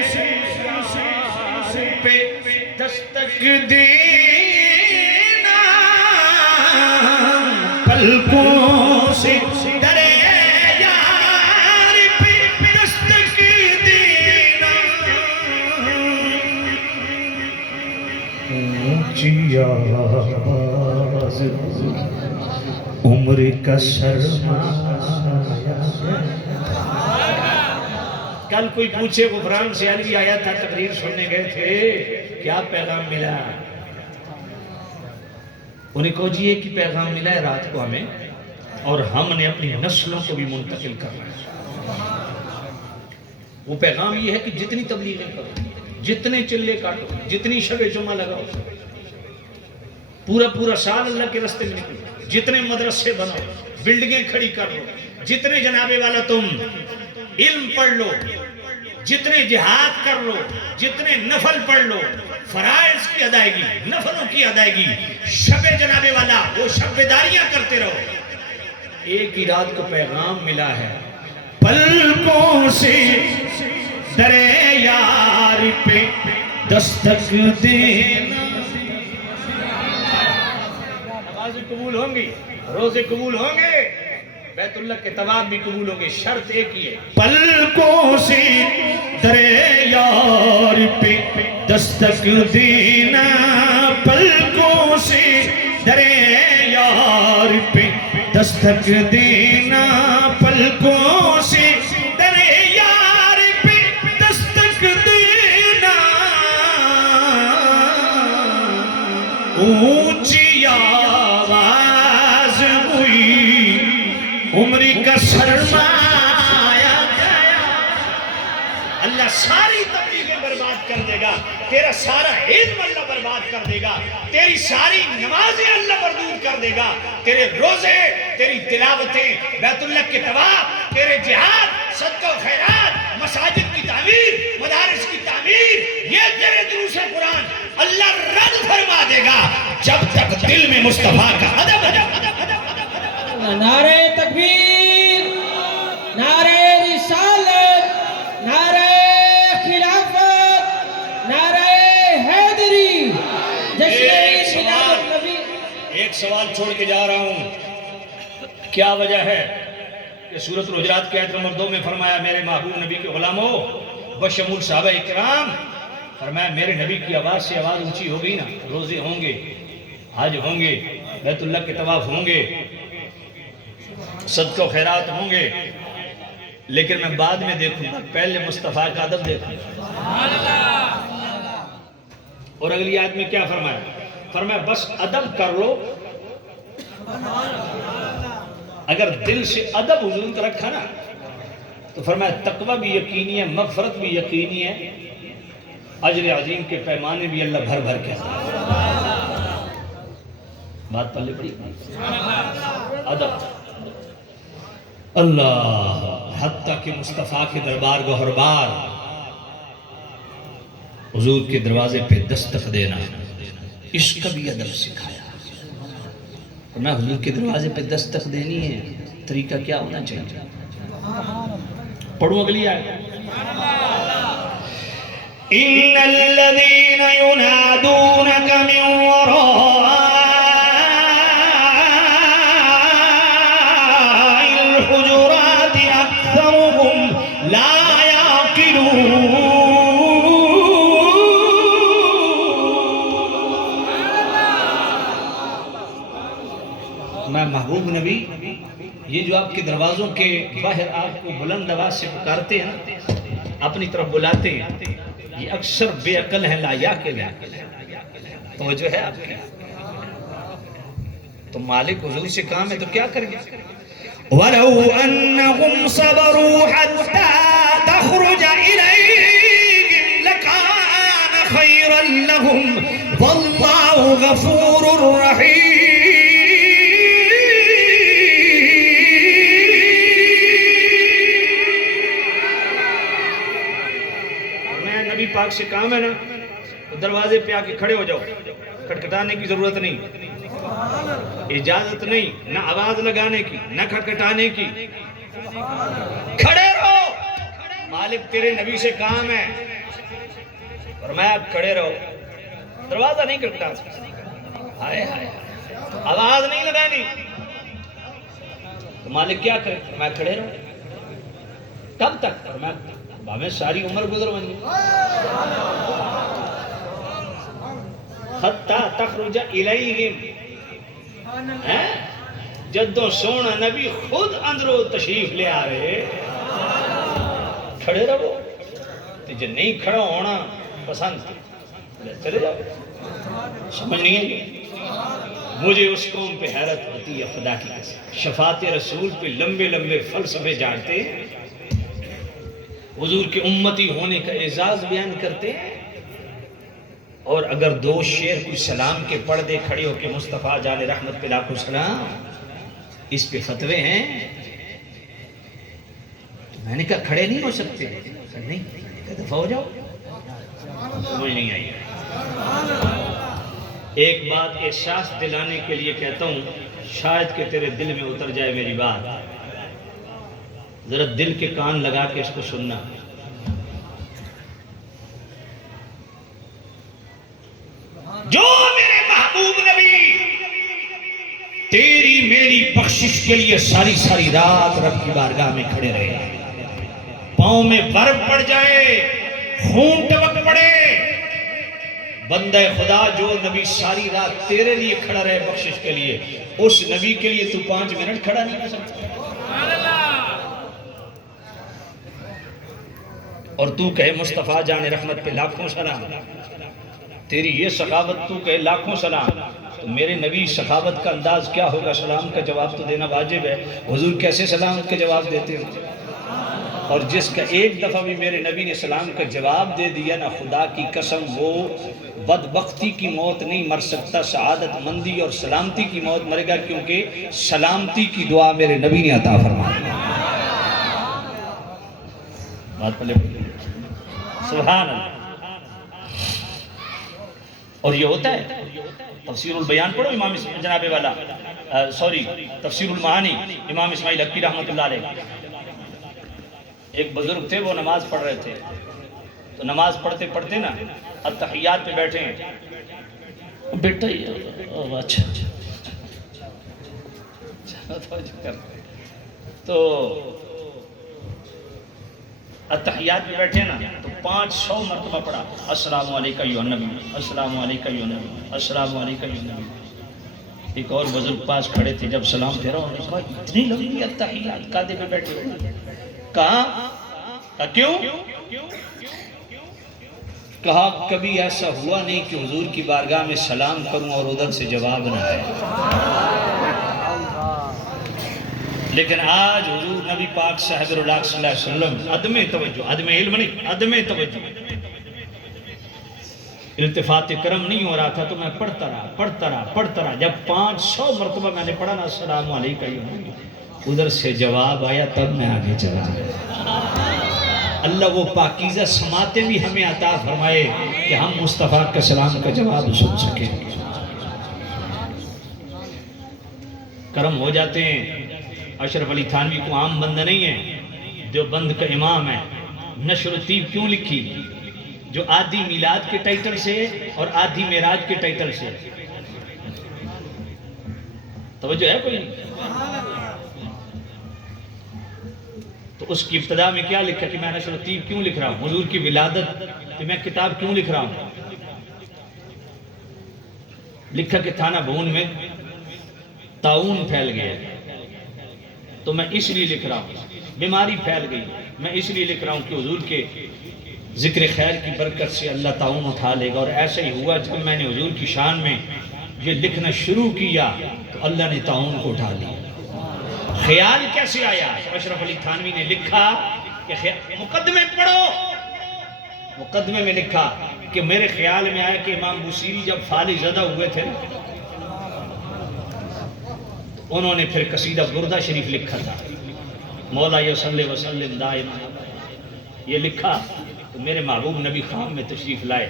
پہ دستک دینا، پلکوں سے درے یار پہ دستک دینا، اونچی آواز عمر کا سرمایہ۔ کل کوئی پوچھے غفران سیالوی آیا تھا، تقریر سننے گئے تھے، کیا پیغام ملا؟ انہیں کہو جی ایک ہی پیغام ملا ہے رات کو ہمیں، اور ہم نے اپنی نسلوں کو بھی منتقل کرنا ہے۔ وہ پیغام یہ ہے کہ جتنی تبلیغیں کرو، جتنے چلے کاٹو، جتنی شب جمعہ لگاؤ، پورا سال اللہ کے راستے میں نکلو، جتنے مدرسے بناؤ، بلڈنگیں کھڑی کر لو، جتنے جنابے والا تم علم پڑھ لو، جتنے جہاد کر لو، جتنے نفل پڑھ لو، فرائض کی ادائیگی، نفلوں کی ادائیگی، شب جنابے والا وہ شب بیداریاں کرتے رہو۔ ایک ہی رات کو پیغام ملا ہے، پلکوں سے درے یار پہ دستک دینا. نمازیں قبول ہوں گی, روزے قبول ہوں گے, بیت اللہ کے طواف بھی قبول ہوں گے, شرط ایک ہی ہے, پلکوں سے در یار پہ دستک دینا, پلکوں سے در یار پہ دستک دینا, پلکوں سے در یار پہ دستک دینا. اونچی آواز ہوئی عمری کا سرمایہ, اللہ ساری تبلیغیں برباد کر دے گا, تیرا سارا علم اللہ برباد کر دے گا, تیری ساری نمازیں اللہ مردود کر دے گا, تیرے روزے, تیری تلاوتیں, بیت اللہ کے طواف, تیرے جہاد, صدقہ و خیرات, مساجد کی تعمیر, مدارس کی تعمیر, یہ تیرے دروس قرآن اللہ رد فرما دے گا جب تک دل میں مصطفیٰ کا ادب. نعرہ تکبیر, نعرہ رسالت, نعرہ خلافت, نعرہ حیدری, جشن میلاد النبی. ایک سوال چھوڑ کے جا رہا ہوں, کیا وجہ ہے کہ سورۃ الحجرات کی آیت نمبر 2 میں فرمایا میرے محبوب نبی کے غلاموں بشمول صحابہ اکرام, فرمایا میرے نبی کی آواز سے آواز اونچی ہوگی نا, روزے ہوں گے, حج ہوں گے, بیت اللہ کے طواف ہوں گے, صدقہ و خیرات ہوں گے, لیکن میں بعد میں دیکھوں گا, پہلے مصطفیٰ کا ادب دیکھوں گا. اور اگلی آیت میں کیا فرمایا, فرمایا بس ادب کر لو, اگر دل سے ادب حضور کا رکھا نا تو فرمایا تقوی بھی یقینی ہے, مغفرت بھی یقینی ہے, اجر عظیم کے پیمانے بھی اللہ بھر بھر کے عطا کرے. بات پلے پڑی, ادب. اللہ حتیٰ کہ مصطفیٰ کے دربار گوہربار حضور کے دروازے پہ دستک دینا, اس کا بھی ادب سکھایا. میں حضور کے دروازے پہ دستک دینی ہے, طریقہ کیا ہونا چاہیے. پڑھو اگلی آیت, ان الذين ينادونك من وراء الحجرات اكثرهم لا يعقلون. میں محبوب نبی, یہ جو آپ کے دروازوں کے باہر آپ کو بلند آواز سے پکارتے ہیں, اپنی طرف بلاتے ہیں, یہ اکثر بے عقل ہیں, لا یعقل ہیں. توجہ ہے آپ کی, تو مالک حضور سے کام ہے تو کیا کریں گے. وَلَوْ أَنَّهُمْ صَبَرُوا حَتَّى تَخْرُجَ إِلَيْهِمْ لَكَانَ خَيْرًا لَهُمْ وَاللَّهُ غَفُورٌ رَحِيمٌ. نبی پاک سے کام ہے نا, تو دروازے پہ آ کے کھڑے ہو جاؤ, کھٹکھٹانے کی ضرورت نہیں, اجازت نہیں, نہ آواز لگانے کی, نہ کھٹکھٹانے کی, کھڑے رہو. مالک تیرے نبی سے کام ہے, فرمایا آپ کھڑے رہو, دروازہ نہیں کھٹکھٹانا, ہائے ہائے آواز نہیں لگانی. تو مالک کیا کرے, فرمایا کھڑے رہو. کب تک, فرمایا ہمیں ساری عمر گزر بن گئی. حتی تخرج الیہم, جدوں سونا نبی خود اندروں تشریف لے آ رہے, کھڑے رہو. جو نہیں کھڑا ہونا پسند چلے جاؤ. سمجھ نہیں ہے. مجھے اس قوم پہ حیرت ہوتی ہے خدا کی قسم, شفاعت رسول پہ لمبے لمبے فلسفے جانتے ہیں, حضور کے امتی ہونے کا اعزاز بیان کرتے ہیں, اور اگر دو شعر کوئی سلام کے پڑھ دے کھڑے ہو کے مصطفیٰ جان رحمت پہ لاکھوں سلام, اس پہ فتوے ہیں. تو میں نے کہا کھڑے نہیں ہو سکتے, نہیں دفعہ ہو جاؤ. سمجھ نہیں آئی. ایک بات احساس دلانے کے لیے کہتا ہوں, شاید کہ تیرے دل میں اتر جائے میری بات, ذرا دل کے کان لگا کے اس کو سننا. جو میرے محبوب نبی تیری میری بخشش کے لیے ساری ساری رات رب کی بارگاہ میں کھڑے رہے، پاؤں میں برف پڑ جائے، خون ٹپک پڑے، بندہ خدا جو نبی ساری رات تیرے لیے کھڑا رہے بخشش کے لیے، اس نبی کے لیے تو 5 منٹ کھڑا نہیں کر سکتا؟ اور تو کہے مصطفیٰ جان رحمت پہ لاکھوں سلام، تیری یہ سخاوت تو کہے لاکھوں سلام، تو میرے نبی سخاوت کا انداز کیا ہوگا؟ سلام کا جواب تو دینا واجب ہے۔ حضور کیسے سلام کا جواب دیتے ہیں؟ اور جس کا ایک دفعہ بھی میرے نبی نے سلام کا جواب دے دیا نا، خدا کی قسم وہ بدبختی کی موت نہیں مر سکتا، سعادت مندی اور سلامتی کی موت مرے گا، کیونکہ سلامتی کی دعا میرے نبی نے عطا فرمائی۔ بات پلے سبحان اللہ۔ اور یہ ہوتا ہے تفسیر البیان پڑھو امام جناب والا تفسیر المعانی امام اسماعیل حقی رحمۃ اللہ علیہ، ایک بزرگ تھے وہ نماز پڑھ رہے تھے، تو نماز پڑھتے پڑھتے نا التحیات پہ بیٹھے ہیں، بیٹا اچھا تو التحیات پہ بیٹھے نا تو 500 مرتبہ پڑھا السلام علیکہ ایھا النبی، السلام علیکہ ایھا النبی، السلام علیکہ ایھا النبی۔ ایک اور بزرگ پاس کھڑے تھے، جب سلام پھیرا انہوں نے کہا اتنی لمبی التحیات قاعدے پہ بیٹھے ہوئے؟ کہا کیوں؟ کہا کبھی ایسا ہوا نہیں کہ حضور کی بارگاہ میں سلام کروں اور ادھر سے جواب نہ آئے، لیکن آج حضور نبی پاک صاحب اللہ صلی اللہ علیہ وسلم عدم توجہ، عدم علم نہیں، عدم توجہ، التفات کرم نہیں ہو رہا تھا تو میں پڑھتا رہا، جب 500 مرتبہ میں نے پڑھا نا السلام علیکم، ادھر سے جواب آیا، تب میں آگے چلا۔ اللہ وہ پاکیزہ سماعتیں بھی ہمیں عطا فرمائے کہ ہم مصطفیٰ کے سلام کا جواب سن سکیں۔ کرم ہو جاتے ہیں۔ اشرف علی تھانوی کو عام بندہ نہیں ہے، جو بند کا امام ہے۔ نشر و طیب کیوں لکھی؟ جو آدھی میلاد کے ٹائٹل سے اور آدھی معراج کے ٹائٹل سے، توجہ ہے کوئی؟ تو اس کی ابتدا میں کیا لکھا کہ میں نشر و طیب کیوں لکھ رہا ہوں؟ حضور کی ولادت کہ میں کتاب کیوں لکھ رہا ہوں؟ لکھا کہ تھانہ بھون میں طاعون پھیل گیا تو میں اس لیے لکھ رہا ہوں، بیماری پھیل گئی میں اس لیے لکھ رہا ہوں کہ حضور کے ذکر خیر کی برکت سے اللہ طاعون اٹھا لے گا۔ اور ایسا ہی ہوا، جب میں نے حضور کی شان میں یہ لکھنا شروع کیا تو اللہ نے طاعون کو اٹھا لیا۔ خیال کیسے آیا؟ اشرف علی تھانوی نے لکھا کہ مقدمے پڑھو، مقدمے میں لکھا کہ میرے خیال میں آیا کہ امام بوصیری جب فالج زدہ ہوئے تھے انہوں نے پھر قصیدہ بردہ شریف لکھا تھا، مولا صلی وسلم دائما، یہ لکھا تو میرے محبوب نبی خام میں تشریف لائے،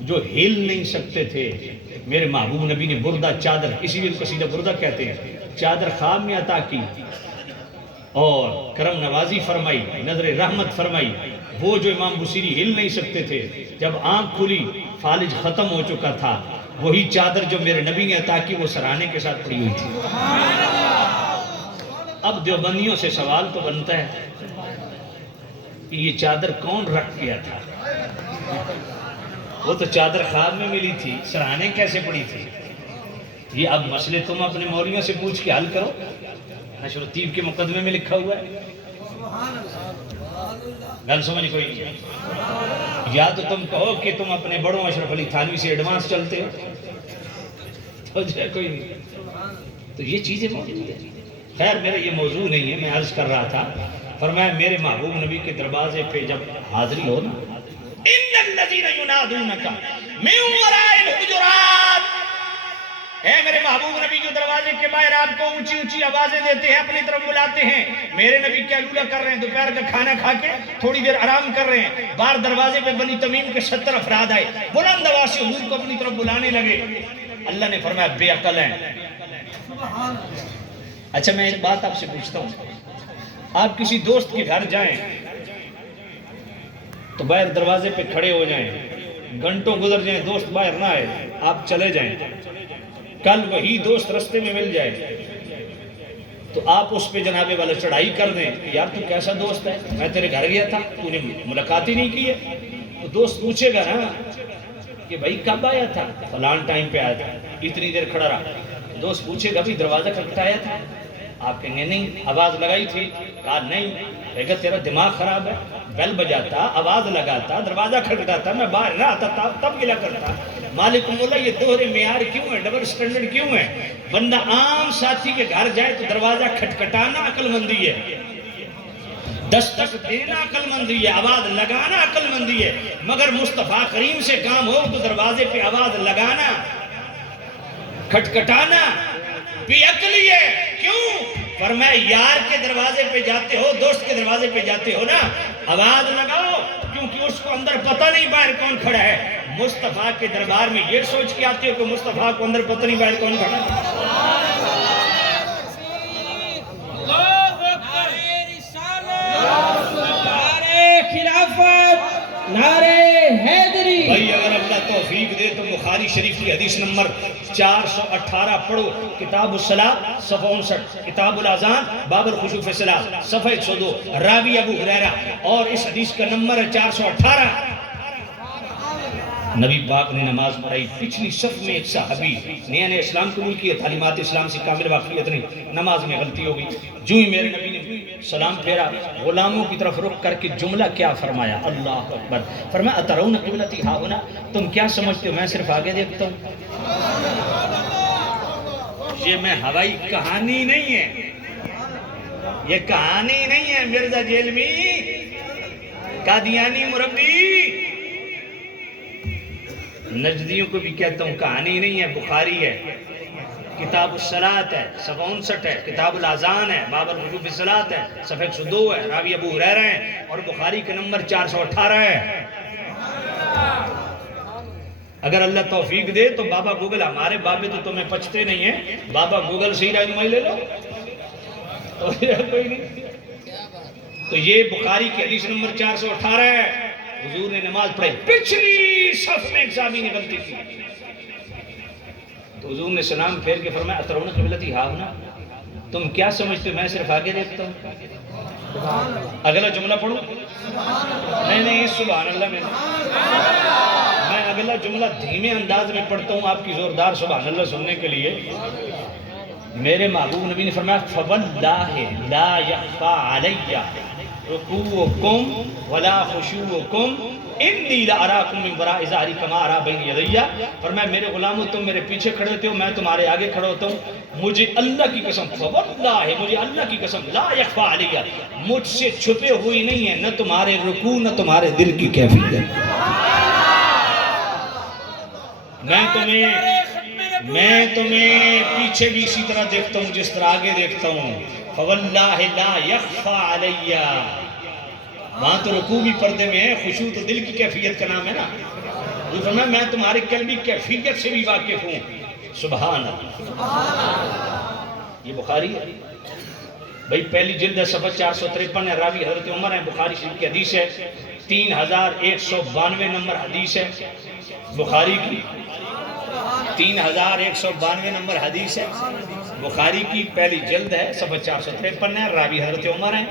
جو ہل نہیں سکتے تھے میرے محبوب نبی نے بردہ چادر، اسی لیے قصیدہ بردہ کہتے ہیں، چادر خام میں عطا کی اور کرم نوازی فرمائی، نظر رحمت فرمائی۔ وہ جو امام بوصیری ہل نہیں سکتے تھے، جب آنکھ کھلی فالج ختم ہو چکا تھا، وہی چادر جو میرے نبی نے عطا کی وہ سراہنے کے ساتھ پڑی ہوئی تھی۔ اب دیوبندیوں سے سوال تو بنتا ہے کہ یہ چادر کون رکھ گیا تھا؟ وہ تو چادر خواب میں ملی تھی، سراہنے کیسے پڑی تھی؟ یہ اب مسئلے تم اپنے مولیوں سے پوچھ کے حل کرو، نشر و طیب کے مقدمے میں لکھا ہوا ہے۔ گل سمجھ کوئی نہیں؟ یا تو تم کہو کہ تم اپنے بڑوں اشرف علی تھانوی سے ایڈوانس چلتے ہو، تو جو کوئی نہیں، تو یہ چیزیں موجود ہیں۔ خیر میرا یہ موضوع نہیں ہے، میں عرض کر رہا تھا، فرمایا میرے محبوب نبی کے دروازے پہ جب حاضری ہو نا، ان الذین ینادونک من وراء الحجرات، اے میرے محبوب نبی جو دروازے کے باہر آپ کو اونچی اونچی آوازیں دیتے ہیں، اپنی طرف بلاتے ہیں، میرے نبی کیا لولا کر رہے ہیں، دوپہر کا کھانا کھا کے تھوڑی دیر آرام کر رہے ہیں، باہر دروازے پہ بنی تمیم کے 70 افراد آئے، بلند آواز سے حضور کو اپنی طرف بلانے لگے۔ اللہ نے فرمایا بے عقل ہیں۔ اچھا میں ایک بات آپ سے پوچھتا ہوں، آپ کسی دوست کے گھر جائیں تو باہر دروازے پہ کھڑے ہو جائیں، گھنٹوں گزر جائیں دوست باہر نہ آئے، آپ چلے جائیں، کل وہی دوست رستے میں مل جائے تو آپ اس پہ جناب والا چڑھائی کر دیں، یار تو کیسا دوست ہے، میں تیرے گھر گیا تھا تو نے ملاقات ہی نہیں کی ہے، تو دوست پوچھے گا نا کہ بھائی کب آیا تھا، فلان ٹائم پہ آیا تھا، اتنی دیر کھڑا رہا، دوست پوچھے گا بھی دروازہ کھٹکھٹایا تھا، آپ کہیں گے نہیں، آواز لگائی تھی، کہا نہیں، کہے گا تیرا دماغ خراب ہے، بیل بجاتا، آواز لگاتا، دروازہ کھٹکھٹاتا، میں باہر نہ آتا تب گلا کرتا۔ مالک مولا یہ دوہرے معیار کیوں ہے، ڈبل سٹینڈرڈ کیوں ہے؟ بندہ عام ساتھی کے گھر جائے تو دروازہ کھٹکھٹانا عقل مندی ہے، دستک دینا عقل مندی ہے، آواز لگانا عقل مندی ہے، مگر مصطفیٰ کریم سے کام ہو تو دروازے پہ آواز لگانا، کھٹکھٹانا بے عقلی ہے۔ کیوں؟ فرمایا یار کے دروازے پہ جاتے ہو، دوست کے دروازے پہ جاتے ہو نا، آواز لگاؤ، کیونکہ اس کو اندر پتہ نہیں باہر کون کھڑا ہے۔ مصطفیٰ کے دربار میں یہ سوچ کے آتے ہو کہ مصطفیٰ کو اندر پتہ نہیں باہر کون کھڑا ہے۔ نعرے حیدری۔ بھائی اگر اللہ توفیق دے تو بخاری شریف کی حدیث نمبر 418 پڑھو، کتاب الصلاۃ صفحہ 59، کتاب الاذان باب الخشوع فی الصلاۃ صفحہ 102، راوی ابو ہریرہ، اور اس حدیث کا نمبر ہے 418۔ نبی پاک نے نماز پڑھائی، پچھلی صف میں ایک صحابی نیا نیا اسلام قبول کیا، تعلیمات اسلام سے کامل واقفیت نہیں، نماز میں غلطی ہو گئی، جو ہی میرے نبی نے سلام پھیرا، غلاموں کی طرف رخ کر کے جملہ کیا فرمایا، اللہ اکبر، فرمایا اترون قبلتی ہا ہونا، تم کیا سمجھتے ہو میں صرف آگے دیکھتا ہوں؟ یہ میں ہوائی کہانی نہیں ہے، یہ کہانی نہیں ہے مرزا جیلمی قادیانی مربی، نجدیوں کو بھی کہتا ہوں کہانی نہیں ہے، بخاری ہے، کتاب الصلاۃ ہے صفحہ 59 ہے، کتاب الاذان ہے باب الخشوع فی الصلاۃ ہے صفحہ 102 ہے، راوی ابو ہریرہ ہیں، اور بخاری کا نمبر 418 ہے۔ اگر اللہ توفیق دے تو بابا گوگل، ہمارے بابے تو تمہیں پچھتے نہیں ہیں، بابا گوگل سے ہی رہنمائی لے لو تو کوئی نہیں۔ تو یہ بخاری کی حدیث نمبر 418 ہے، حضور نے نماز پڑھائی، پچھلی صف میں ایک صحابی نے غلطی کی، تو حضور نے سلام پھیر کے فرمایا اترون قبلتی ہا ہونا، تم کیا سمجھتے ہو میں صرف آگے دیکھتا ہوں؟ اگلا جملہ پڑھوں؟ نہیں سبحان اللہ، میں اگلا جملہ دھیمے انداز میں پڑھتا ہوں آپ کی زوردار سبحان اللہ سننے کے لیے۔ میرے محبوب نبی نے فرمایا فواللہ لا یخفی علی رکوعکم ولا خشوعکم انی لاراکم من وراء ظہری کما ارا بین یدی، فرمایا میرے غلاموں تم میرے پیچھے کھڑے ہوتے ہو، میں تمہارے آگے کھڑا ہوتا ہوں، مجھے اللہ کی قسم فواللہ، مجھے اللہ کی قسم لا یخفی علی، مجھ سے چھپے ہوئی نہیں ہے نہ تمہارے رکوع نہ تمہارے دل کی کیفیت۔ میں تمہیں پیچھے بھی اسی طرح دیکھتا ہوں جس طرح آگے دیکھتا ہوں، فواللہ لا یخفی علی، وہاں تو رکوع بھی پردے میں ہے، خشوع تو دل کی کیفیت کا نام ہے نا، وہ فرمایا میں تمہارے قلبی کیفیت سے بھی واقف ہوں، سبحان اللہ۔ یہ بخاری ہے بھائی، پہلی جلد ہے صفحہ 453 ہے، راوی حضرت عمر ہے، بخاری شریف کی حدیث ہے، 3192 نمبر حدیث ہے بخاری کی، 3192 نمبر حدیث ہے بخاری کی، پہلی جلد ہے صفحہ 453 ہے، راوی حضرت عمر ہیں۔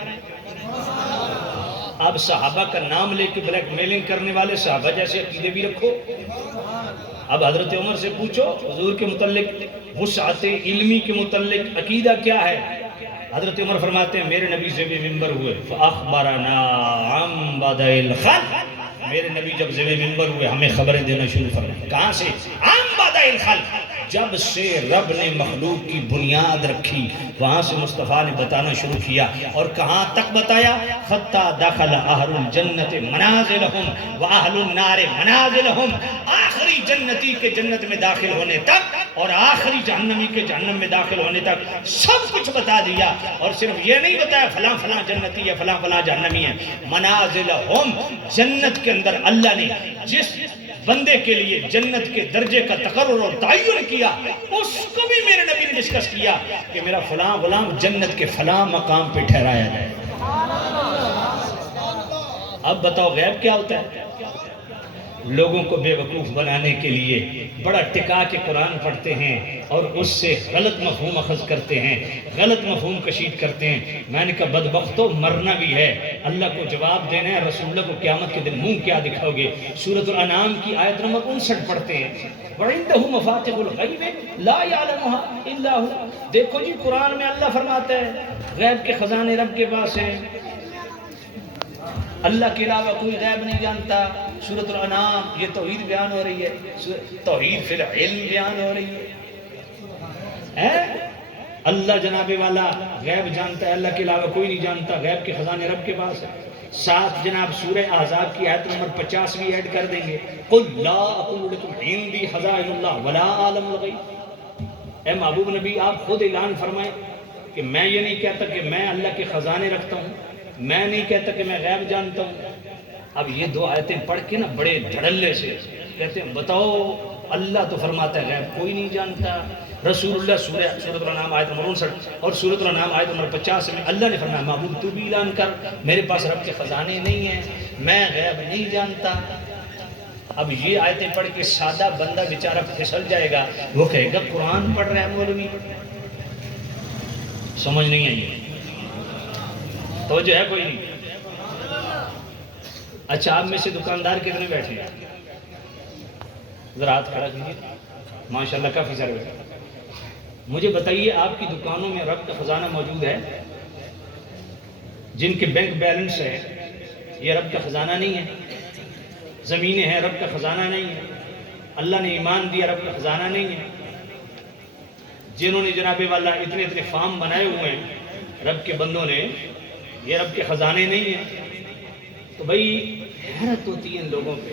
اب صحابہ کا نام لے کے بلیک میلنگ کرنے والے صحابہ جیسے عقیدے بھی رکھو۔ اب حضرت عمر سے پوچھو حضور کے متعلق، وسعت علمی کے متعلق عقیدہ کیا ہے؟ حضرت عمر فرماتے ہیں میرے نبی زیب منبر ہوئے فاخبرنا عن بدء الخلق، میرے نبی جب زیب منبر ہوئے ہمیں خبریں دینا شروع فرمائے، کہاں سے؟ عن بدء الخلق، جب سے رب نے مخلوق کی بنیاد رکھی وہاں سے مصطفیٰ نے بتانا شروع کیا، اور کہاں تک بتایا؟ حتی دخل اہل الجنت منازلہم واہل النار منازلہم، آخری جنتی کے جنت میں داخل ہونے تک اور آخری جہنمی کے جہنم میں داخل ہونے تک سب کچھ بتا دیا، اور صرف یہ نہیں بتایا فلاں فلاں جنتی ہے فلاں فلاں جہنمی ہے، منازلہم، جنت کے اندر اللہ نے جس بندے کے لیے جنت کے درجے کا تقرر اور تعین کیا اس کو بھی میرے نبی نے ڈسکس کیا کہ میرا فلاں غلام جنت کے فلاں مقام پہ ٹھہرایا جائے۔ اب بتاؤ غیب کیا ہوتا ہے؟ لوگوں کو بے وقوف بنانے کے لیے بڑا ٹکا کے قرآن پڑھتے ہیں اور اس سے غلط مفہوم اخذ کرتے ہیں، غلط مفہوم کشید کرتے ہیں۔ میں نے کہا بدبختو، مرنا بھی ہے، اللہ کو جواب دینا ہے، رسول اللہ کو قیامت کے دن منہ کیا دکھاؤ گے؟ سورۃ الانعام کی آیت نمبر 59 پڑھتے ہیں، وَعِندَهُ مَفَاتِحُ الْغَيْبِ لَا يَعْلَمُهَا إِلَّا هُوَ۔ دیکھو جی قرآن میں اللہ فرماتا ہے غیب کے خزانے رب کے پاس ہیں، اللہ کے علاوہ کوئی غیب نہیں جانتا۔ سورۃ الانعام یہ توحید بیان ہو رہی ہے، توحید فی العلم بیان ہو رہی ہے۔ اللہ جناب والا غیب جانتا ہے، اللہ کے علاوہ کوئی نہیں جانتا، غیب کے خزانے رب کے پاس ہے۔ ساتھ جناب سورہ احزاب کی آیت نمبر 50 بھی ایڈ کر دیں گے، قُلْ لَا أَقُولُ لَكُمْ عِندِي خَزَائِنُ اللَّهِ وَلَا أَعْلَمُ الْغَيْبَ۔ اے محبوب نبی آپ خود اعلان فرمائیں کہ میں یہ نہیں کہتا کہ میں اللہ کے خزانے رکھتا ہوں، میں نہیں کہتا کہ میں غیب جانتا ہوں۔ اب یہ دو آیتیں پڑھ کے نا بڑے دھڑلے سے کہتے ہیں بتاؤ اللہ تو فرماتا ہے غیب کوئی نہیں جانتا، رسول اللہ سورۃ الانعام آیت نمبر 59 اور سورۃ الانعام آیت نمبر 50 میں اللہ نے فرمایا محبوب تو بھی اعلان کر میرے پاس رب کے خزانے نہیں ہیں، میں غیب نہیں جانتا۔ اب یہ آیتیں پڑھ کے سادہ بندہ بیچارہ پھسل جائے گا، وہ کہے گا قرآن پڑھ رہے ہیں مولوی، سمجھ نہیں آئی تو جو ہے کوئی نہیں۔ اچھا آپ میں سے دکاندار کتنے بیٹھے ہیں؟ ذرا ہاتھ کھڑا کیجیے، ماشاءاللہ کافی سارے بیٹھے۔ مجھے بتائیے آپ کی دکانوں میں رب کا خزانہ موجود ہے؟ جن کے بینک بیلنس ہے یہ رب کا خزانہ نہیں ہے؟ زمینیں ہیں رب کا خزانہ نہیں ہے؟ اللہ نے ایمان دیا رب کا خزانہ نہیں ہے؟ جنہوں نے جناب والا اتنے اتنے فارم بنائے ہوئے ہیں رب کے بندوں نے، یہ رب کے خزانے نہیں ہیں؟ تو بھئی حیرت ہوتی ہے ان لوگوں پہ،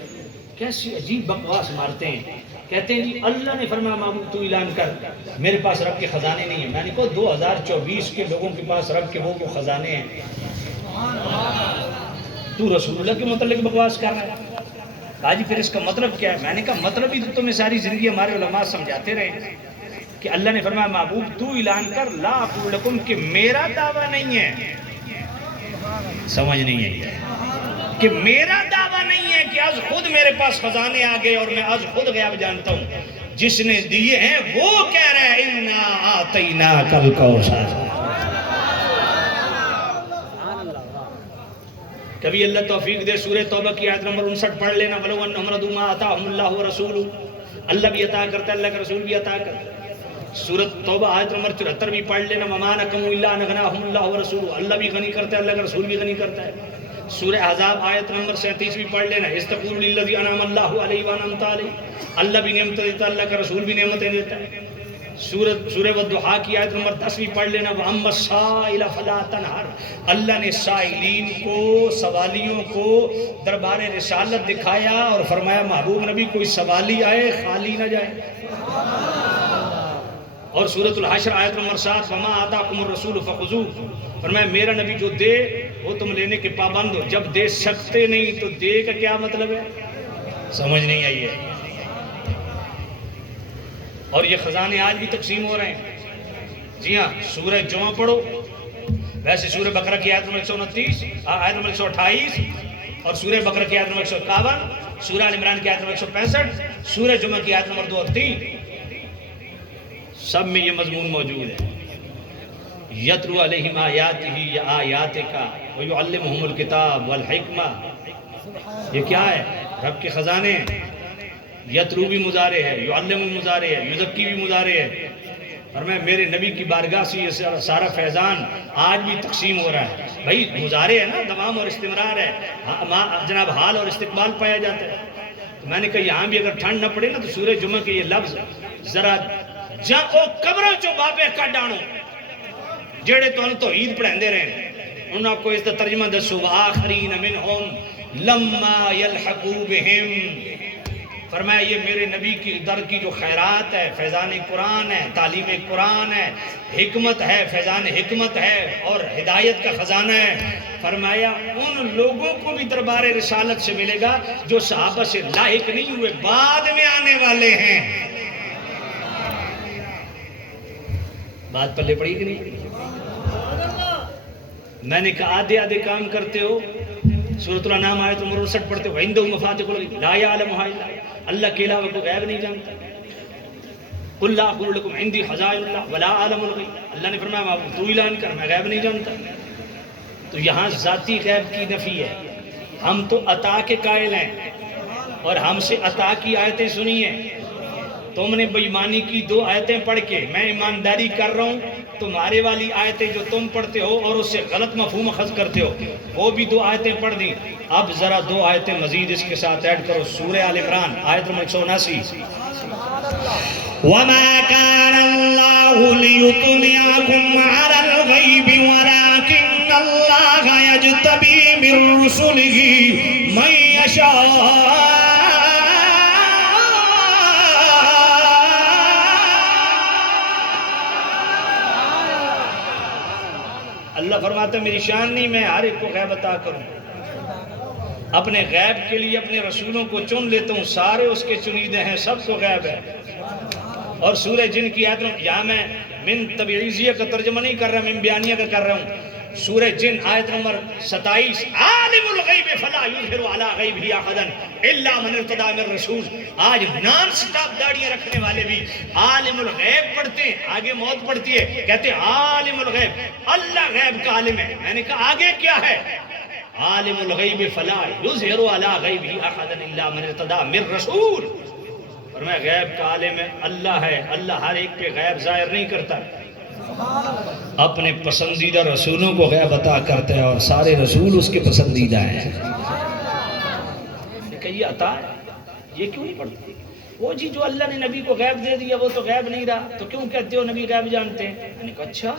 کیسی عجیب بکواس مارتے ہیں، کہتے ہیں جی اللہ نے فرمایا محبوب تو اعلان کر میرے پاس رب کے خزانے نہیں ہیں۔ میں نے کہا 2024 کے لوگوں کے پاس رب کے وہ خزانے ہیں، تو رسول اللہ کے متعلق بکواس کر رہا ہے۔ کہا جی پھر اس کا مطلب کیا ہے؟ میں نے کہا مطلب ہی تو تمہیں ساری زندگی ہمارے علماء سمجھاتے رہے کہ اللہ نے فرمایا محبوب تو اعلان کر لا اقول لکم کہ میرا دعویٰ نہیں ہے، سمجھ نہیں ہے کہ میرا دعویٰ نہیں ہے کہ آج خود میرے پاس خزانے آ گئے اور میں آج خود غیب جانتا ہوں، جس نے دیے ہیں وہ کہہ رہا ہے اِنَّا آتَيْنَاكَ الْكَوْثَرَ۔ کبھی اللہ توفیق دے سورہ توبہ کی آیت نمبر 59 پڑھ لینا، وَلَوْ أَنَّهُمْ رَضُوا مَا آتَاهُمُ اللَّهُ وَرَسُولُهُ، اللہ بھی عطا کرتا ہے، اللہ کا رسول بھی عطا کرتا ہے۔ سورۃ توبہ آیت نمبر 74 بھی پڑھ لینا، وَمَا نَقَمُوا إِلَّا أَنْ أَغْنَاهُمُ اللَّهُ وَرَسُولُهُ، اللہ بھی غنی کرتا ہے، اللہ کا رسول بھی غنی کرتا ہے۔ سورہ احزاب آیت نمبر 37 بھی پڑھ لینا، اِسْتَقُولُ لِلَّذِي أَنْعَمَ اللَّهُ عَلَيْهِ وَأَنْعَمْتَ عَلَيْهِ، اللہ بھی نعمت دیتا ہے، اللہ کا رسول بھی نعمتیں دیتا ہے۔ سورہ والضحیٰ کی آیت نمبر 10 بھی پڑھ لینا، وَأَمَّا السَّائِلَ فَلَا تَنْهَرْ، اللہ نے سائلین کو، سوالیوں کو دربار رسالت دکھایا اور فرمایا محبوب نبی کوئی سوالی آئے خالی نہ جائے۔ اور سورۃ الحشر آیت نمبر 7، وَمَا آتَاكُمُ الرَّسُولُ فَخُذُوهُ، فرمایا میرا نبی جو دے وہ تم لینے کے پابند ہو، جب دے سکتے نہیں تو دے کا کیا مطلب ہے؟ سمجھ نہیں آئی ہے۔ اور یہ خزانے آج بھی تقسیم ہو رہے ہیں۔ جی ہاں سورہ جمعہ پڑھو، ویسے سورہ بقرہ کی آیت نمبر 129، آیت نمبر 128 اور سورہ بقرہ کی آیت نمبر 151، سورہ آل عمران کی آیت نمبر 165، سورہ جمعہ کی آیت نمبر 2 اور 3، سب میں یہ مضمون موجود ہے۔ یتلو علیہم آیاتہ آیاتک ویعلمہم الکتاب والحکمہ، یہ کیا ہے؟ رب کے خزانے ہیں۔ یتلو بھی مضارع ہے، یعلم بھی مضارع ہے، یزکی بھی مضارع ہے، اور میں میرے نبی کی بارگاہ سے یہ سارا فیضان آج بھی تقسیم ہو رہا ہے۔ بھائی مضارع ہے نا، دوام اور استمرار ہے، جناب حال اور استقبال پایا جاتا ہے۔ تو میں نے کہا یہاں بھی اگر ٹھنڈ نہ پڑے نا تو سورہ جمعہ کے یہ لفظ ذرا جہاں او قبروں چو بابے کٹ آنو جڑے تو توحید پڑھیں دے رہے ہیں، انہوں کو اس ترجمہ دسو وآخرین منہم لما یلحقو بہم، فرمایا یہ میرے نبی کی در کی جو خیرات ہے، فیضان قرآن ہے، تعلیم قرآن ہے، حکمت ہے، فیضان حکمت ہے اور ہدایت کا خزانہ ہے، فرمایا ان لوگوں کو بھی دربار رسالت سے ملے گا جو صحابہ سے لاحق نہیں ہوئے، بعد میں آنے والے ہیں۔ بات پلے پڑی کہ نہیں؟ میں نے کہا آدھے آدھے کام کرتے ہو، سورۃ الانعام آیت نمبر 59 پڑھتے ہو وَعِندَهُ مَفَاتِحُ الْغَیْبِ لَا يَعْلَمُهَا إِلَّا هُوَ، اللہ کے علاوہ کوئی غیب نہیں جانتا. قُلْ لَا أَقُولُ لَكُمْ عِندِي خَزَائِنُ اللَّهِ وَلَا أَعْلَمُ الْغَیْبَ، اللہ نے فرمایا تو اعلان کر میں غیب نہیں جانتا. تو یہاں ذاتی غیب کی نفی ہے. ہم تو عطا کے قائل ہیں اور ہم سے عطا کی آیتیں سنی ہیں. تم نے بے ایمانی کی 2 آیتیں پڑھ کے میں ایمانداری کر رہا ہوں، تمہارے والی آیتیں جو تم پڑھتے ہو اور اس سے غلط مفہوم اخذ کرتے ہو وہ بھی 2 آیتیں پڑھ دیں. اب ذرا 2 آیتیں مزید اس کے ساتھ ایڈ کرو. سورہ آل عمران آیت نمبر 179. وَمَا كَانَ اللَّهُ لِيُطْلِعَكُمْ عَلَى الْغَيْبِ وَلَكِنَّ اللَّهَ يَجْتَبِي مِن رُّسُلِهِ مَن يَشَاءُ. اللہ فرماتا ہے میری شان نہیں میں ہر ایک کو غیب عطا کروں. اپنے غیب کے لیے اپنے رسولوں کو چن لیتا ہوں، سارے اس کے چنیدے ہیں، سب کو غیب ہے. اور سورہ جن کی آیت میں یہاں میں من تبعیضیہ کا ترجمہ نہیں کر رہا، من بیانیہ کا کر رہا ہوں. سورہ جن آیت نمبر 27 عالم الغیب فلا یظہر علی غیبہ احدا الا من ارتضی من رسول. آج نان سٹاپ داڑیاں رکھنے والے بھی عالم الغیب پڑھتے ہیں، آگے موت پڑھتی ہے کہتے ہیں عالم الغیب، اللہ غیب کا عالم ہے. میں نے کہا آگے کیا ہے؟ عالم الغیب فلا یظہر علی غیبہ احدا الا من ارتضی من رسول. اور میں غیب کا عالم ہے، اللہ ہے، اللہ ہر ایک پہ غیب ظاہر نہیں کرتا، اپنے پسندیدہ رسولوں کو غیب عطا کرتا ہے اور سارے رسول اس کے پسندیدہ ہیں. کہ یہ عطا ہے، یہ کیوں نہیں پڑھتے؟ وہ جی جو اللہ نے نبی کو غیب دے دیا وہ تو غیب نہیں رہا، تو کیوں کہتے ہو نبی غیب جانتے ہیں؟ میں نے کہا اچھا،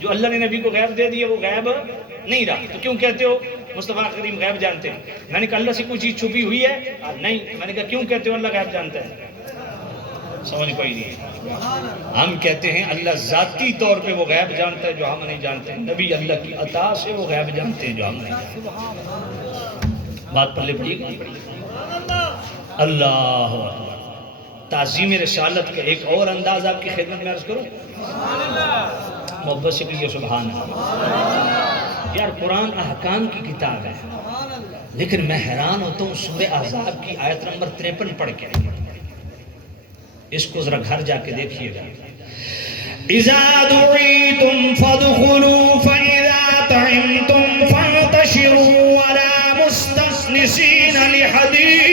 جو اللہ نے نبی کو غیب دے دیا وہ غیب نہیں رہا، تو کیوں کہتے ہو مصطفیٰ کریم غیب جانتے ہیں؟ میں نے کہا اللہ سے کوئی چیز چھپی ہوئی ہے؟ نہیں. میں نے کہا کیوں کہتے ہو اللہ غیب جانتا ہے؟ سمجھ کوئی نہیں. ہم کہتے ہیں اللہ ذاتی طور پہ وہ غیب جانتا ہے جو ہم نہیں جانتے ہیں، نبی اللہ کی عطا سے وہ غیب جانتے ہیں جو ہم نہیں جانتے. بات پلے پڑی گئی. اللہ تعظیم رسالت کا ایک اور انداز آپ کی خدمت میں عرض کروں، محبت سے کہیے سبحان اللہ. یار قرآن احکام کی کتاب ہے، لیکن میں حیران ہوتا ہوں سورہ احزاب کی آیت نمبر 53 پڑھ کے. اس کو ذرا گھر جا کے دیکھیے گا. اذا دعیتم فادخلوا فاذا طعمتم فانتشروا ولا مستأنسین لحدیث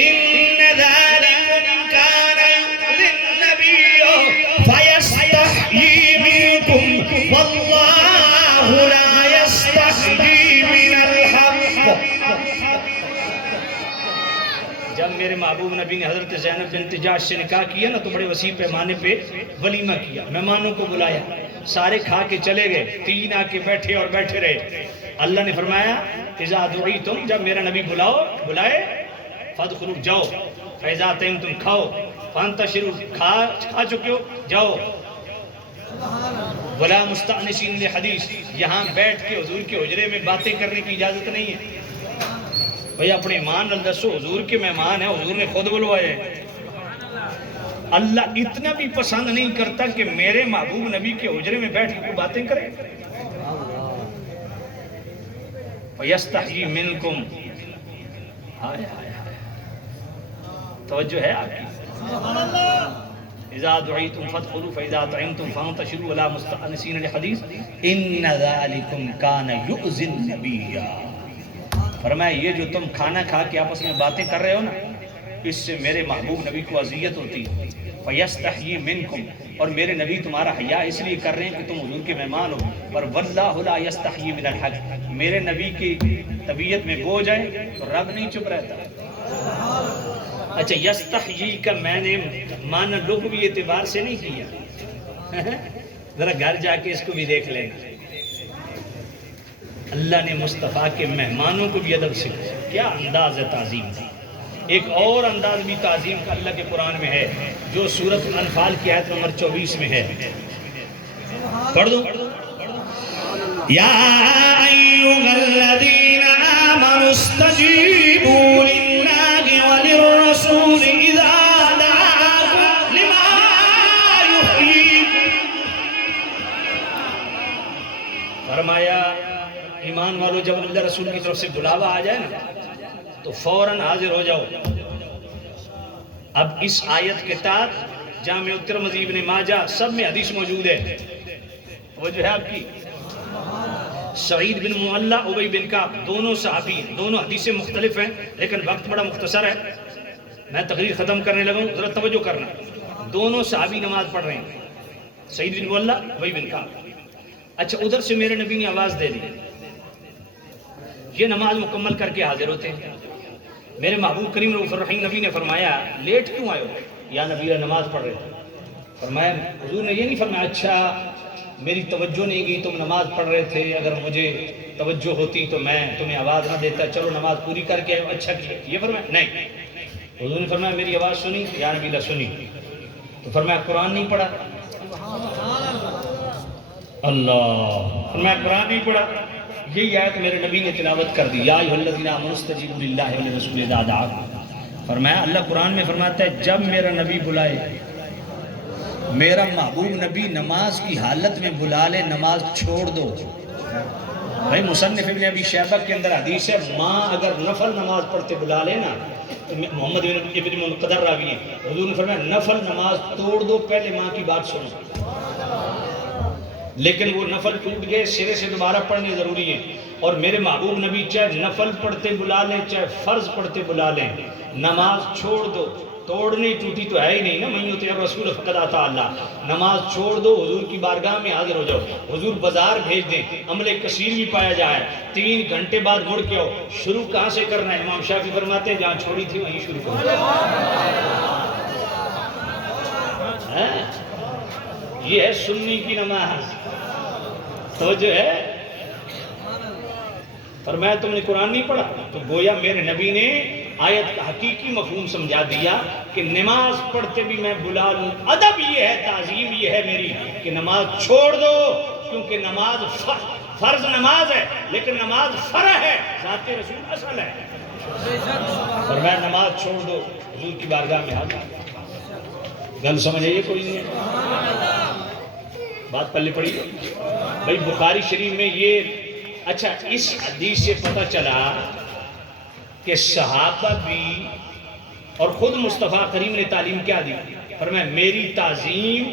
ان ذلکم کان یؤذی النبی فیستحیی منکم واللہ لا یستحیی من الحق. جب میرے محبوب نبی نے حضرت زینب بنت جحش سے نکاح کیا نا تو بڑے وسیع پیمانے پہ ولیمہ کیا، مہمانوں کو بلایا، سارے کھا کے چلے گئے، 3 آ کے بیٹھے اور بیٹھے رہے. اللہ نے فرمایا اذا دعیتم، جب میرا نبی بلائے فادخلوا جاؤ، فاذا طعمتم کھاؤ، فانتشروا کھا چکے ہو جاؤ، ولا مستأنسین لحدیث، یہاں بیٹھ کے حضور کے حجرے میں باتیں کرنے کی اجازت نہیں ہے. بھئی اپنے ایمان دسو، حضور کے مہمان ہیں، حضور نے خود بلوائے ہیں. اللہ اتنا بھی پسند نہیں کرتا کہ میرے محبوب نبی کے حجرے میں بیٹھ کے باتیں کریں. فَيَسْتَحْيِي مِنْكُمْ، توجہ ہے آپ کی. اذا دعیتم فادخلوا فاذا طعمتم فانتشروا ولا مستأنسین لحدیث ان ذلکم کان یؤذی النبی. فرمایا یہ جو تم کھانا کھا کے آپس میں باتیں کر رہے ہو نا، اس سے میرے محبوب نبی کو اذیت ہوتی. فَيَسْتَحْيِي مِنْكُمْ، اور میرے نبی تمہارا حیا اس لیے کر رہے ہیں کہ تم حضور کے مہمان ہو. پر وَاللَّهُ لَا يَسْتَحْيِي مِنَ الْحَقِّ، میرے نبی کی طبیعت میں بوجھ آئے تو رب نہیں چپ رہتا. اچھا یستحیی کا میں نے معنی لغوی اعتبار سے نہیں کیا، ذرا گھر جا کے اس کو بھی دیکھ لینا. اللہ نے مصطفیٰ کے مہمانوں کو بھی ادب سکھایا. کیا انداز ہے تعظیم کا. ایک اور انداز بھی تعظیم کا اللہ کے قرآن میں ہے جو سورۃ الانفال کی آیت نمبر 24 میں ہے. پڑھ دو. یا ایھا الذین آمنوا استجیبوا للہ وللرسول اذا دعاکم لما یحییکم. فرمایا ایمان والو جب اللہ رسول کی طرف سے بلاوا آ جائے نا تو فوراً حاضر ہو جاؤ. اب اس آیت کے تحت جامع ترمذی ابن ماجہ سب میں حدیث موجود ہے. وہ جو ہے آپ کی سعید بن معلہ ابی بن کعب دونوں صحابی دونوں حدیثیں مختلف ہیں لیکن وقت بڑا مختصر ہے. میں تقریر ختم کرنے لگا ہوں ذرا توجہ کرنا. دونوں صحابی نماز پڑھ رہے ہیں سعید بن معلہ ابی بن کعب. اچھا ادھر سے میرے نبی نے آواز دے دی. یہ نماز مکمل کر کے حاضر ہوتے ہیں. میرے محبوب کریم رؤوف الرحیم نبی نے فرمایا لیٹ کیوں آئے ہو؟ یا نبی نماز پڑھ رہے تھے. فرمایا حضور نے یہ نہیں فرمایا اچھا میری توجہ نہیں گئی تم نماز پڑھ رہے تھے اگر مجھے توجہ ہوتی تو میں تمہیں آواز نہ دیتا چلو نماز پوری کر کے اچھا کیا. یہ فرمایا نہیں. حضور نے فرمایا میری آواز سنی یا نبی اللہ سنی. تو فرمایا قرآن نہیں پڑھا. اللہ فرمایا قرآن نہیں پڑھا. یہی آیت میرے نبی نے تلاوت کر دی یا ایھا الذین آمنوا استجیبوا للہ وللرسول اذا دعاکم. فرمایا اللہ قرآن میں فرماتا ہے جب میرا نبی بلائے میرا محبوب نبی نماز کی حالت میں بلا لے نماز چھوڑ دو. بھائی مصنف ابن ابی شیبہ کے اندر حدیث ہے ماں اگر نفل نماز پڑھتے بلا لے نا تو محمد ابن منقدر راوی ہے حضور نے فرمایا نفل نماز توڑ دو پہلے ماں کی بات سنو. لیکن وہ نفل ٹوٹ گئے سرے سے دوبارہ پڑھنے ضروری ہے. اور میرے محبوب نبی چاہے نفل پڑھتے بلا لیں چاہے فرض پڑھتے بلا لیں نماز چھوڑ دو. توڑنی ٹوٹی تو ہے ہی نہیں نا. من یطیع الرسول فقد اطاع اللہ. نماز چھوڑ دو حضور کی بارگاہ میں حاضر ہو جاؤ. حضور بازار بھیج دیں عمل کثیر بھی پایا جائے 3 گھنٹے بعد مڑ کے آؤ. شروع کہاں سے کرنا ہے؟ امام شافعی فرماتے ہیں جہاں چھوڑی تھی وہیں شروع کرو. یہ ہے سنی کی نماز. تو جو ہے فرمایا تم نے قرآن نہیں پڑھا تو گویا میرے نبی نے آیت کا حقیقی مفہوم سمجھا دیا کہ نماز پڑھتے بھی میں بلا لوں. ادب یہ ہے تعظیم یہ ہے میری کہ نماز چھوڑ دو کیونکہ نماز فرض نماز ہے لیکن نماز فرع ہے ذات رسول اصل ہے. فرمایا نماز چھوڑ دو حضور کی بارگاہ میں حاضر. گل سمجھے کوئی نہیں بات پلے پڑی بھائی. بخاری شریف میں یہ اچھا اس حدیث سے پتہ چلا کہ صحابہ بھی اور خود مصطفیٰ کریم نے تعلیم کیا دی. فرمایا میری تعظیم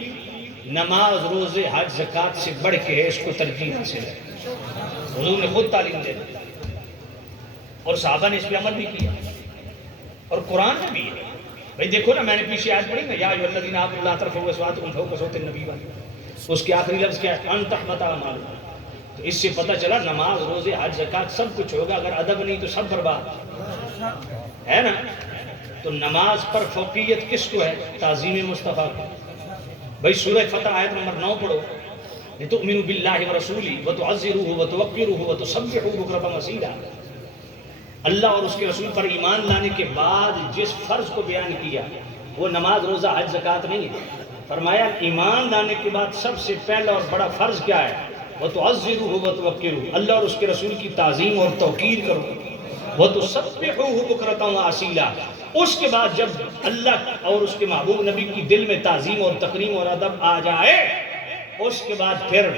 نماز روزے حج زکوٰۃ سے بڑھ کے ہے اس کو ترجیح حاصل ہے. حضور نے خود تعلیم دے دی اور صحابہ نے اس پہ عمل بھی کیا اور قرآن میں بھی ہے. بھائی دیکھو نا میں نے پیچھے آیت پڑھی نا یا ایھا الذین آمنوا لا ترفعوا اصواتکم فوق صوت النبی والی. اس کے آخری لفظ کیا ہے ان تحبط اعمالکم. تو اس سے پتہ چلا نماز روزے حج زکوٰۃ سب کچھ ہوگا اگر ادب نہیں تو سب برباد ہے نا. تو نماز پر فوقیت کس کو ہے؟ تعظیم مصطفیٰ کو. بھائی سورہ فتح آیت نمبر 9 پڑھو لتؤمنوا باللہ ورسولہ وتعزروہ وتوقروہ وتسبحوہ بکرۃ وأصیلا. اللہ اور اس کے رسول پر ایمان لانے کے بعد جس فرض کو بیان کیا وہ نماز روزہ حج زکوٰۃ نہیں ہے. فرمایا ایمان لانے کے بعد سب سے پہلا اور بڑا فرض کیا ہے؟ وَتُعَزِّرُوهُ وَتُوَقِّرُوهُ. اللہ اور اس کے رسول کی تعظیم اور توقیر کرو. وَتُسَبِّحُوهُ بُكْرَةً وَأَصِيلًا. اس کے بعد جب اللہ اور اس کے محبوب نبی کی دل میں تعظیم اور تکریم اور ادب آ جائے اس کے بعد پھر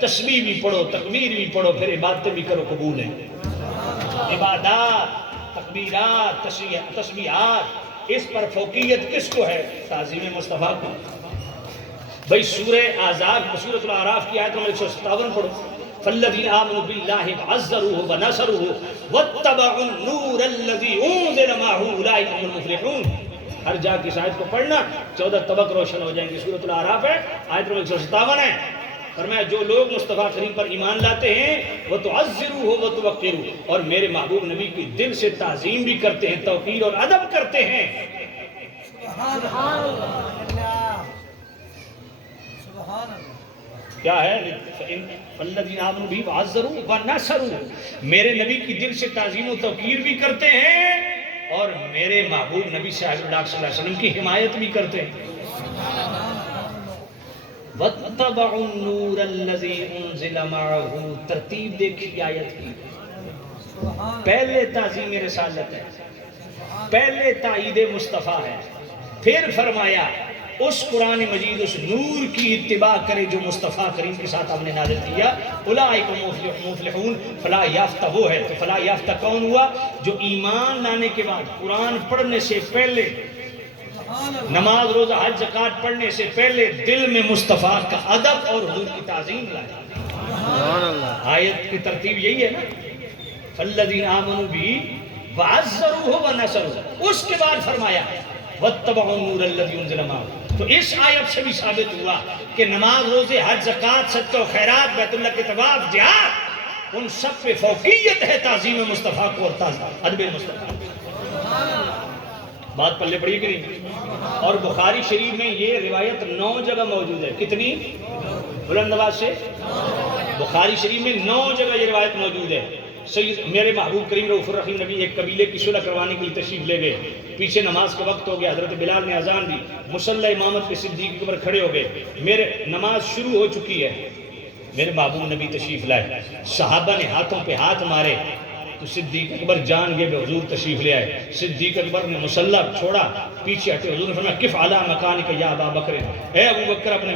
تسبیح بھی پڑھو تکبیر بھی پڑھو پھر عبادتیں بھی کرو قبول ہیں. عبادات تکبیرات تسبیحات اس پر فوقیت کس کو ہے؟ تعظیم مصطفیٰ کو. بھئی سورہ احزاب سورۃ الاعراف کی آیت نمبر 157 پڑھو فالذین آمنوا باللہ وعزروہ ونصروہ واتبعوا النور الذی انزل معہ اولئک هم المفلحون. ہر جا کی اس آیت کو پڑھنا 14 طبق روشن ہو جائیں گے. سورۃ الاعراف ہے آیت نمبر 157 ہے. فرمایا جو لوگ مصطفیٰ کریم پر ایمان لاتے ہیں وہ تعزروہ و توقروہ اور میرے محبوب نبی کی دل سے تعظیم بھی کرتے ہیں توقیر اور ادب کرتے ہیں. کیا ہے الذین آمنوا بہ وعزروہ ونصروہ. میرے نبی کی دل سے تعظیم و توقیر بھی کرتے ہیں اور میرے محبوب نبی صلی اللہ علیہ وسلم کی حمایت بھی کرتے ہیں. وَاتَّبَعُوا النُّورَ الَّذِي أُنزِلَ مَعَهُ. ترتیب دیکھی آیت کی. پہلے تعظیم رسالت ہے پہلے تائید مصطفیٰ ہے پھر فرمایا اس قرآن مجید اس نور کی اتباع کرے جو مصطفیٰ کریم کے ساتھ ہم نے نازل کیا. اولئک مفلحون، فلاح یافتہ وہ ہے. تو فلاح یافتہ کون ہوا؟ جو ایمان لانے کے بعد قرآن پڑھنے سے پہلے، نماز روزہ حج زکوٰۃ پڑھنے سے پہلے دل میں مصطفیٰ کا ادب اور حضور کی تعظیم لائے. آیت کی ترتیب یہی ہے نا، فالذین آمنوا بہ وعزروہ ونصروہ. اس کے بعد فرمایا واتبعوا النور الذی انزل معہ. تو اس آیت سے بھی ثابت ہوا کہ نماز روزے حج زکوٰۃ صدقہ و خیرات بیت اللہ کے طواف جہاد ان سب پہ فوقیت ہے تعظیم مصطفیٰ کو اور ادب مصطفیٰ. بات پلے پڑی کہ نہیں؟ اور بخاری شریف میں یہ روایت 9 جگہ موجود ہے. کتنی؟ بلند آواز سے. بخاری شریف میں 9 جگہ یہ روایت موجود ہے. سید میرے محبوب کریم رؤوف الرحیم نبی ایک قبیلے کی صلح کروانے کے لیے تشریف لے گئے. پیچھے نماز کا وقت ہو گیا، حضرت بلال نے اذان دی، مصلی امامت پہ صدیق اکبر کھڑے ہو گئے. میرے نماز شروع ہو چکی ہے، میرے محبوب نبی تشریف لائے. صحابہ نے ہاتھوں پہ ہاتھ مارے تو صدیق اکبر جان گئے حضور تشریف لے آئے. صدیق اکبر نے مصلی چھوڑا، پیچھے ہٹے. حضور نے فرمایا کف علی مکانک یا ابا بکر، اے ابو بکر اپنے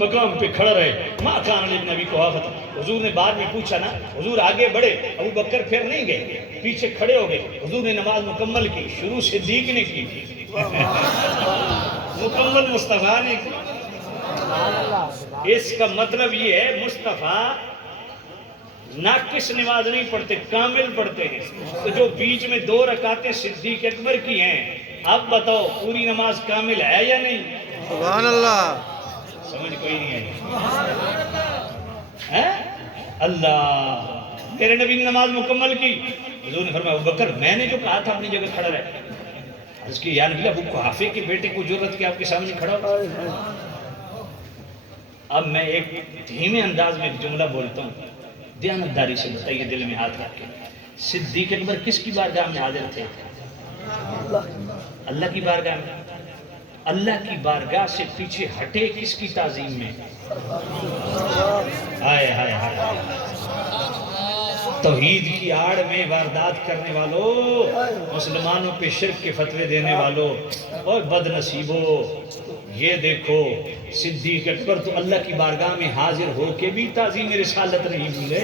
مقام پہ کھڑا رہے. ما کان لابن ابی قحافہ. حضور نے بعد میں پوچھا نا، حضور آگے بڑھے، ابو بکر پھر نہیں گئے، پیچھے کھڑے ہو گئے. حضور نے نماز مکمل کی. شروع صدیق نے کی، مکمل مصطفیٰ نے کی. اس کا مطلب یہ ہے مصطفیٰ ناقص نماز نہیں پڑھتے، کامل پڑھتے ہیں. تو جو بیچ میں 2 رکعتیں صدیق اکبر کی ہیں، اب بتاؤ پوری نماز کامل ہے یا نہیں؟ سبحان اللہ. سمجھ کوئی نہیں ہے. اللہ، میرے نبی نے نماز مکمل کی. حضور نے فرمایا ابو بکر میں نے جو کہا تھا اپنی جگہ کھڑا رہے. اس کی یا نبی ابو قحافہ کے بیٹے کو ضرورت کہ آپ کے سامنے کھڑا ہو. اب میں ایک دھیمے انداز میں ایک جملہ بولتا ہوں، دیانتداری سے بتائیے دل میں ہاتھ رکھ کے. صدیق اکبر کس کی بارگاہ میں حاضر تھے؟ اللہ کی بارگاہ میں. اللہ کی بارگاہ سے پیچھے ہٹے کس کی تعظیم میں؟ ہائے ہائے ہائے. توحید کی آڑ میں واردات کرنے والوں، مسلمانوں پہ شرک کے فتوے دینے والوں اور بد نصیبوں، یہ دیکھو صدیق اکبر تو اللہ کی بارگاہ میں حاضر ہو کے بھی تعظیم رسالت نہیں بھولے.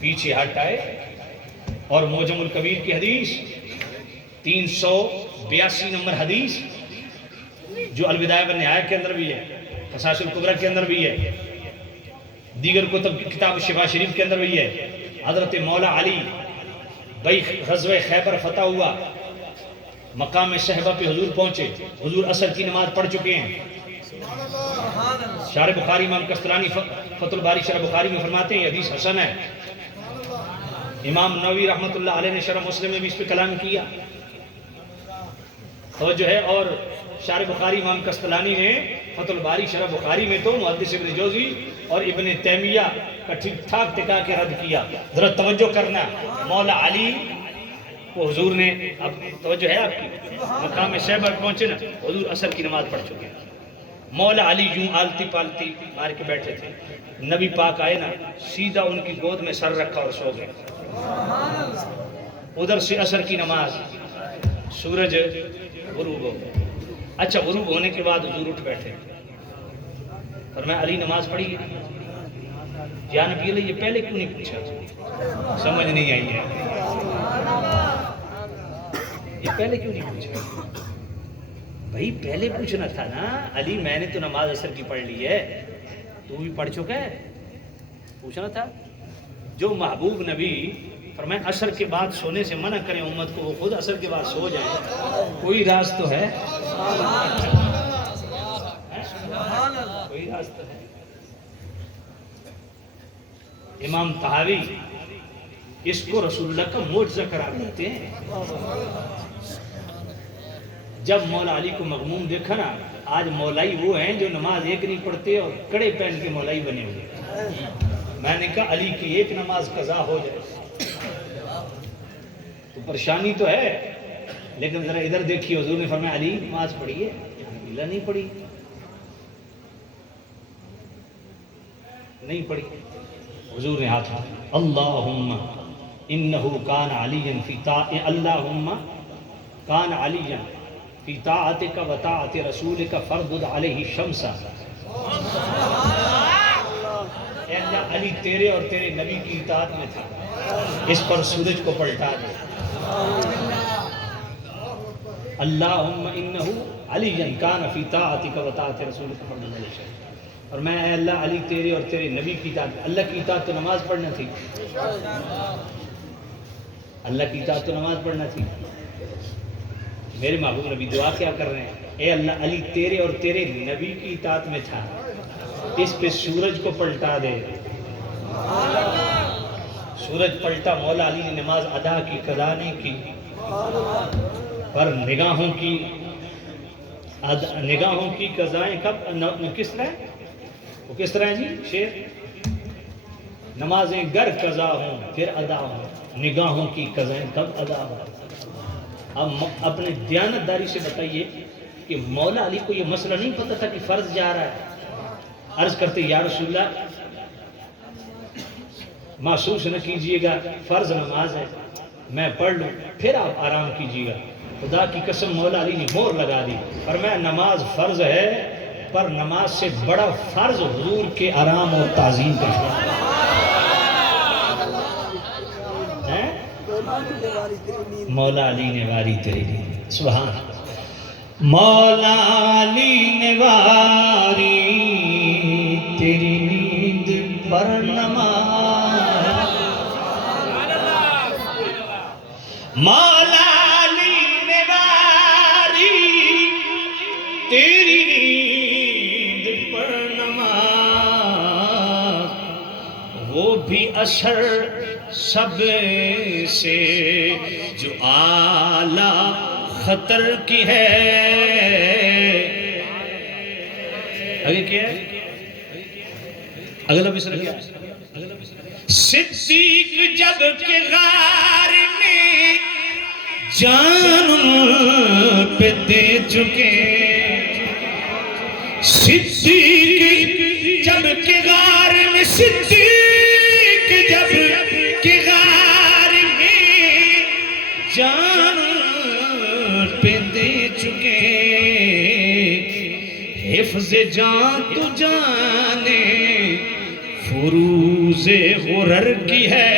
پیچھے ہٹ آئے. اور موجم الکبیر کی حدیث 382 نمبر حدیث جو الوداع والنہایہ کے اندر بھی ہے، قصاص الکبریٰ کے اندر بھی ہے، دیگر کتاب شفا شریف کے اندر بھی ہے. حضرت مولا علی بھائی غزوہ خیبر فتح ہوا، مقام صحبہ پہ حضور پہنچے. حضور عصر کی نماز پڑھ چکے ہیں. شارح بخاری امام قسطلانی فتح الباری شرح بخاری میں فرماتے ہیں یہ حدیث حسن ہے. امام نووی رحمۃ اللہ علیہ نے شرح مسلم میں بھی اس پہ کلام کیا تو جو ہے. اور شارح بخاری امام قسطلانی نے فتح الباری شرح بخاری میں تو محدث ابن جوزی اور ابن تیمیہ کا ٹھیک ٹھاک ٹکا کے رد کیا. ذرا توجہ کرنا، مولا علی کو حضور نے، اب توجہ ہے آپ کی، مقام صحبہ پہنچے نا، حضور عصر کی نماز پڑھ چکے. مولا علی یوں آلتی پالتی مار کے بیٹھے تھے. نبی پاک آئے نا، سیدھا ان کی گود میں سر رکھا اور سو گئے. ادھر سے عصر کی نماز، سورج غروب ہو گیا. اچھا غروب ہونے کے بعد حضور اٹھ بیٹھے. فرمایا علی نماز پڑھی ہے؟ یا نبی اللہ یہ پہلے کیوں نہیں پوچھا؟ سمجھ نہیں آئی ہے، یہ پہلے کیوں نہیں پوچھا؟ بھائی پہلے پوچھنا تھا نا. علی میں نے تو نماز عصر کی پڑھ لی ہے، تو بھی پڑھ چکا ہے، پوچھنا تھا. جو محبوب نبی فرمایا عصر کے بعد سونے سے منع کریں امت کو، وہ خود عصر کے بعد سو جائیں. کوئی راز تو ہے، کوئی راز تو ہے. امام طحاوی اس کو رسول اللہ کا معجزہ قرار دیتے ہیں. جب مولا علی کو مغموم دیکھا نا، آج مولائی وہ ہیں جو نماز ایک نہیں پڑھتے اور کڑے پہن کے مولائی بنے ہوئے. میں نے کہا علی کی ایک نماز قضا ہو جائے تو پریشانی تو ہے، لیکن ذرا ادھر دیکھیے. حضور نے فرمایا علی نماز پڑھی ہے؟ اللہ نہیں پڑھی، نہیں پڑھی. حضور نے ہاتھ اللہم انہو کان علیاً فی اللہم کان علیاً فی طاعتک و طاعت رسولک فرض علیہ الشمس. اے اللہ علی تیرے اور تیرے نبی کی اطاعت میں تھا، اس پر سورج کو پلٹا دے. اللہم انہ علی کان فی طاعتک و طاعت رسولک فرض علیہ الشمس. اور میں اے اللہ علی تیرے اور تیرے نبی کی اطاعت. اللہ کی اطاعت تو نماز پڑھنا تھی، اللہ کی اطاعت تو نماز پڑھنا تھی. میرے محبوب نبی دعا کیا کر رہے ہیں؟ اے اللہ علی تیرے اور تیرے نبی کی اطاعت میں تھا، اس پہ سورج کو پلٹا دے. سورج پلٹا، مولا علی نے نماز ادا کی، قضا نہیں کی. پر نگاہوں کی قضائیں کب کس طرح؟ وہ کس طرح جی شیر؟ نمازیں گر قضا ہوں پھر ادا ہوں، نگاہوں کی قضائیں کب ادا ہوں. اب اپنے دیانتداری سے بتائیے کہ مولا علی کو یہ مسئلہ نہیں پتہ تھا کہ فرض جا رہا ہے. عرض کرتے یا رسول اللہ محسوس نہ کیجئے گا، فرض نماز ہے، میں پڑھ لوں پھر آپ آرام کیجئے گا. خدا کی قسم مولا علی نے مہر لگا دی، فرمایا نماز فرض ہے، پر نماز سے بڑا فرض حضور کے آرام اور تعظیم کا ہے. مولا علی نے واری تیری نیند. سبحان اللہ. مولا علی نے واری تیری نیند پر نماز. مولا علی نے واری تیری نیند پر نماز، وہ بھی اثر سب سے جو اعلیٰ خطر کی ہے. آگے کیا ہے؟ اگلا مصرع کیا ہے؟ صدیق جب کہ غار میں جان پہ دے چکے، صدیق جب کہ غار میں، صدیق جب کہ غار میں جان پہ دے چکے، حفظ جان تو جانے فروز غرر کی ہے.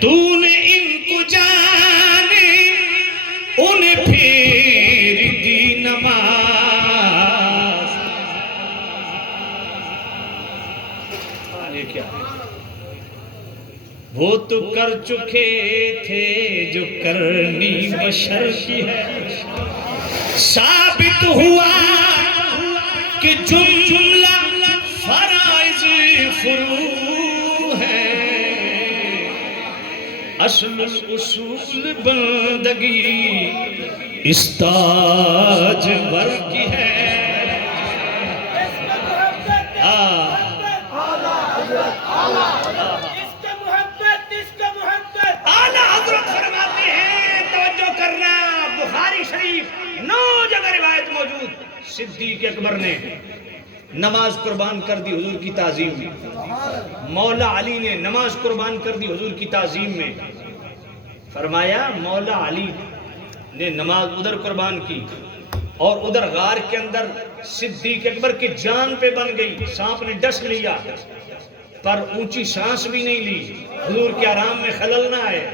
تو نے ان کو جانے انہیں پھیر دی نماز. یہ کیا ہے؟ وہ تو کر چکے تھے جو کرنی بشر کی ہے. ثابت ہوا کہ جملہ فرائض فروع ہے، اصل اصول بندگی استاج ور کی ہے. اعلیٰ حضرت فرماتے ہیں، توجہ کرنا، بخاری شریف 9 جگہ روایت موجود، صدیق اکبر نے نماز قربان کر دی حضور کی تعظیم میں. مولا علی نے نماز قربان کر دی حضور کی تعظیم میں. فرمایا مولا علی نے نماز ادھر قربان کی اور ادھر غار کے اندر صدیق اکبر کی جان پہ بن گئی. سانپ نے ڈس لیا پر اونچی سانس بھی نہیں لی، حضور کے آرام میں خلل نہ آئے.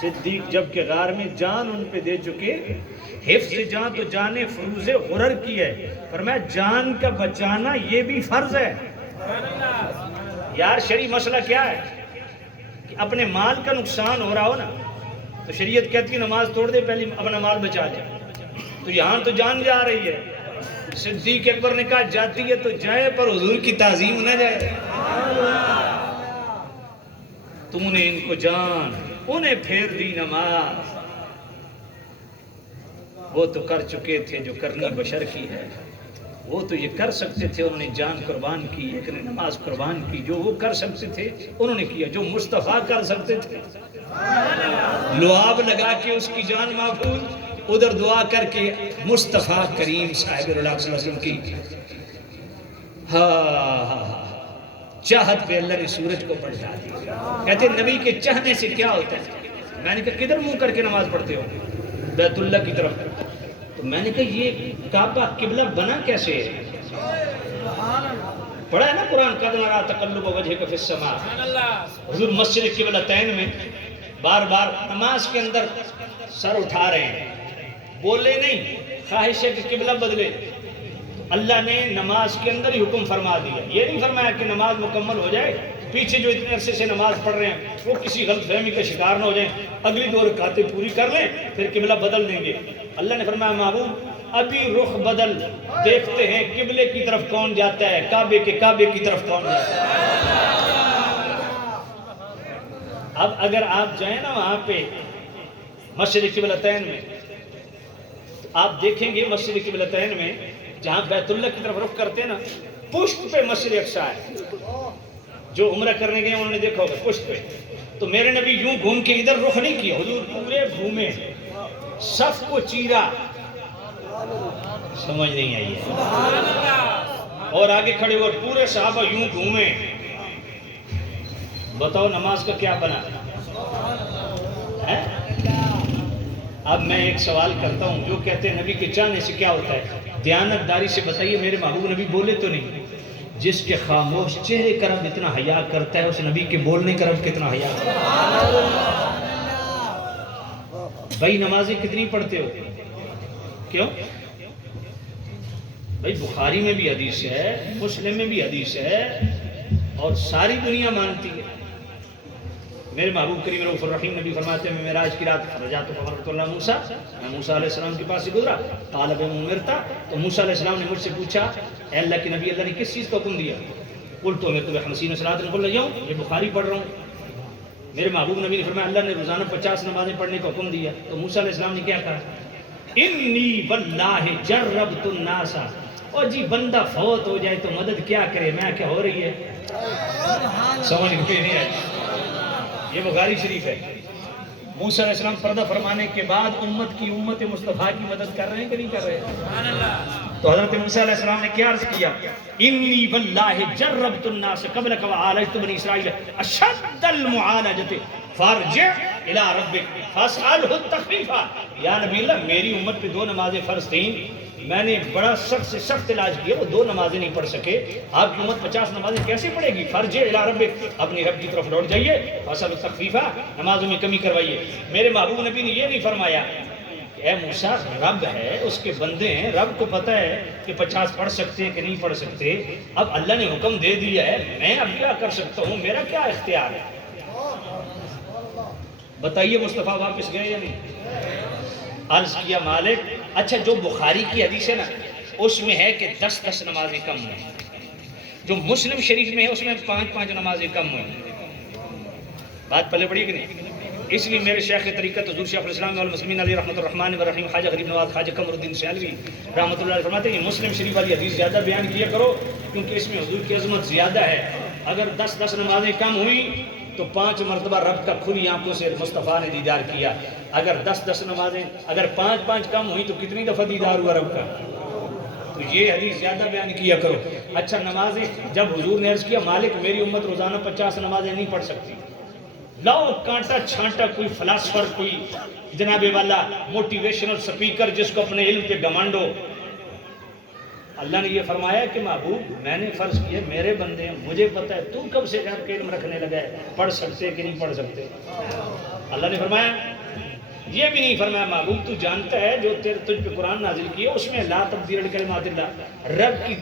صدیق جب کہ غار میں جان ان پہ دے چکے، حفظ جان تو جانے فروز غرر کی ہے. فرمایا جان کا بچانا یہ بھی فرض ہے. یار شرعی مسئلہ کیا ہے کہ اپنے مال کا نقصان ہو رہا ہو نا تو شریعت کہتی ہے نماز توڑ دے، پہلے اپنا مال بچا لے. تو یہاں تو جان جا رہی ہے. صدیق اکبر نے کہا جاتی ہے تو جائے پر حضور کی تعظیم نہ جائے. تم نے ان کو جان انہیں پھیر دی نماز. وہ تو کر چکے تھے جو کرنی بشر کی ہے. وہ تو یہ کر سکتے تھے، انہوں نے جان قربان کی، ایک نے نماز قربان کی. جو وہ کر سکتے تھے انہوں نے کیا، جو مصطفیٰ کر سکتے تھے لعاب لگا کے اس کی جان محفوظ، ادھر دعا کر کے مصطفیٰ کریم صاحب اللہ صلی اللہ علیہ وسلم کی چاہت پہ اللہ نے سورج کو پلٹا دیا. کہتے نبی کے چاہنے سے کیا ہوتا ہے؟ میں نے کہا کدھر منہ کر کے نماز پڑھتے ہو؟ بیت اللہ کی طرف. تو میں نے کہا یہ کعبہ قبلہ بنا کیسے ہے؟ پڑھا ہے نا قرآن قد نرا تقلب وجہک فی السماء. حضور مسجد قبلتین میں بار بار نماز کے اندر سر اٹھا رہے ہیں, بولے نہیں, خواہش ہے کہ قبلہ بدلے. اللہ نے نماز کے اندر ہی حکم فرما دیا. یہ نہیں فرمایا کہ نماز مکمل ہو جائے, پیچھے جو اتنے عرصے سے نماز پڑھ رہے ہیں وہ کسی غلط فہمی کا شکار نہ ہو جائیں, اگلی 2 رکعتیں پوری کر لیں پھر قبلہ بدل دیں گے. اللہ نے فرمایا محبوب ابھی رخ بدل, دیکھتے ہیں قبلے کی طرف کون جاتا ہے, کعبے کی طرف کون جاتا ہے. اب اگر آپ جائیں نا وہاں پہ مسجد قبلتین میں, تو آپ دیکھیں گے مسجد قبلتین میں جہاں بیت اللہ کی طرف رخ کرتے ہیں نا, پشت پہ مسجد اقصی ہے. جو عمرہ کرنے گئے انہوں نے دیکھا ہوگا پشت پہ. تو میرے نبی یوں گھوم کے ادھر رخ نہیں کیا, حضور پورے گھومے, صف کو چیرا. سمجھ نہیں آئی ہے. اور آگے کھڑے ہوئے پورے صحابہ یوں گھومے. بتاؤ نماز کا کیا بنا؟ اب میں ایک سوال کرتا ہوں, جو کہتے ہیں نبی کے چاہنے سے کیا ہوتا ہے, دیانت داری سے بتائیے. میرے محبوب نبی بولے تو نہیں. جس کے خاموش چہرے کا رب اتنا حیا کرتا ہے, اس نبی کے بولنے کا رب کتنا حیا کرتا ہے. بھائی نمازیں کتنی پڑھتے ہو؟ کیوں بھائی؟ بخاری میں بھی حدیث ہے, مسلم میں بھی حدیث ہے, اور ساری دنیا مانتی ہے. میرے محبوب کریم رؤوف الرحیم نبی فرماتے ہیں میں معراج کی رات رجعت فمرت اللہ موسیٰ, میں موسیٰ علیہ السلام کے پاس سے گزرا. قال بما امرت, تو موسیٰ علیہ السلام نے مجھ سے پوچھا اے اللہ کے نبی اللہ نے کس چیز کا حکم دیا؟ قلت امرت ب50 صلاۃ کل یوم, یہ بخاری پڑھ رہا ہوں. میرے محبوب نبی نے فرمایا اللہ نے روزانہ 50 نمازیں پڑھنے کا حکم دیا. تو موسیٰ علیہ السلام نے کیا کہا؟ انی واللہ جربت الناس, اور جی بندہ فوت ہو جائے تو مدد کیا کرے, میں کیا ہو رہی ہے؟ سمجھ نہیں آئی. یہ بخاری شریف ہے. موسیٰ علیہ السلام پردہ فرمانے کے بعد امت مصطفیٰ کی مدد کر رہے ہیں کہ نہیں کر رہے؟ تو حضرت موسیٰ علیہ السلام نے کیا عرض کیا؟ انی واللہ جربت الناس قبلک وعالجت بنی اسرائیل اشد المعالجۃ فارجع الی ربک فاسألہ التخفیف. یا نبی اللہ میری امت پہ 2 نمازیں فرض تھیں, میں نے بڑا سخت سے سخت علاج کیا, وہ 2 نمازیں نہیں پڑھ سکے. آپ کی امت 50 نمازیں کیسے پڑھے گی؟ فرجع الی ربک, اپنی رب کی طرف لوٹ جائیے. فاسألہ التخفیف, نمازوں میں کمی کروائیے. میرے محبوب نبی نے یہ نہیں فرمایا اے موسیٰ رب ہے, اس کے بندے ہیں, رب کو پتہ ہے کہ 50 پڑھ سکتے ہیں کہ نہیں پڑھ سکتے. اب اللہ نے حکم دے دیا ہے, میں اب کیا کر سکتا ہوں, میرا کیا اختیار ہے؟ بتائیے مصطفیٰ واپس گئے یا نہیں؟ عرض کیا مالک اچھا جو بخاری کی حدیث ہے نا اس میں ہے کہ 10 نمازیں کم ہوئیں, جو مسلم شریف میں ہے اس میں 5 نمازیں کم ہوئیں. بات پلے پڑی کہ نہیں؟ اس لیے میرے شیخ طریقت حضور شیخ الاسلام والمسلمین علیہ رحمۃ الرحمن الرحیم خواجہ غریب نواز خواجہ قمر الدین سیالوی رحمۃ اللہ علیہ فرماتے ہیں مسلم شریف والی حدیث زیادہ بیان کیا کرو کیونکہ اس میں حضور کی عظمت زیادہ ہے. اگر 10 نمازیں کم ہوئیں تو 5 مرتبہ رب کا کھلی آنکھوں سے مصطفیٰ نے دیدار کیا. اگر 10 نمازیں اگر 5 کم ہوئی تو کتنی دفعہ دیدار ہوا رب کا؟ تو یہ حدیث زیادہ بیان کیا کرو. اچھا نمازیں جب حضور نے عرض کیا مالک میری امت روزانہ 50 نمازیں نہیں پڑھ سکتی, لاؤ کانٹا چھانٹا کوئی فلاسفر, کوئی جناب والا موٹیویشنل سپیکر جس کو اپنے علم پہ گھمنڈ ہو. اللہ نے یہ فرمایا کہ محبوب میں نے فرض کیا میرے بندے ہیں, مجھے پتہ ہے تو کب سے جب کے علم رکھنے لگا ہے, پڑھ سکتے کہ نہیں پڑھ سکتے. اللہ نے فرمایا یہ بھی نہیں فرمایا محبوب تو جانتا ہے جو تجھ پہ قرآن نازل کیا اس میں لا تبدیل لکلمات اللہ, رب کی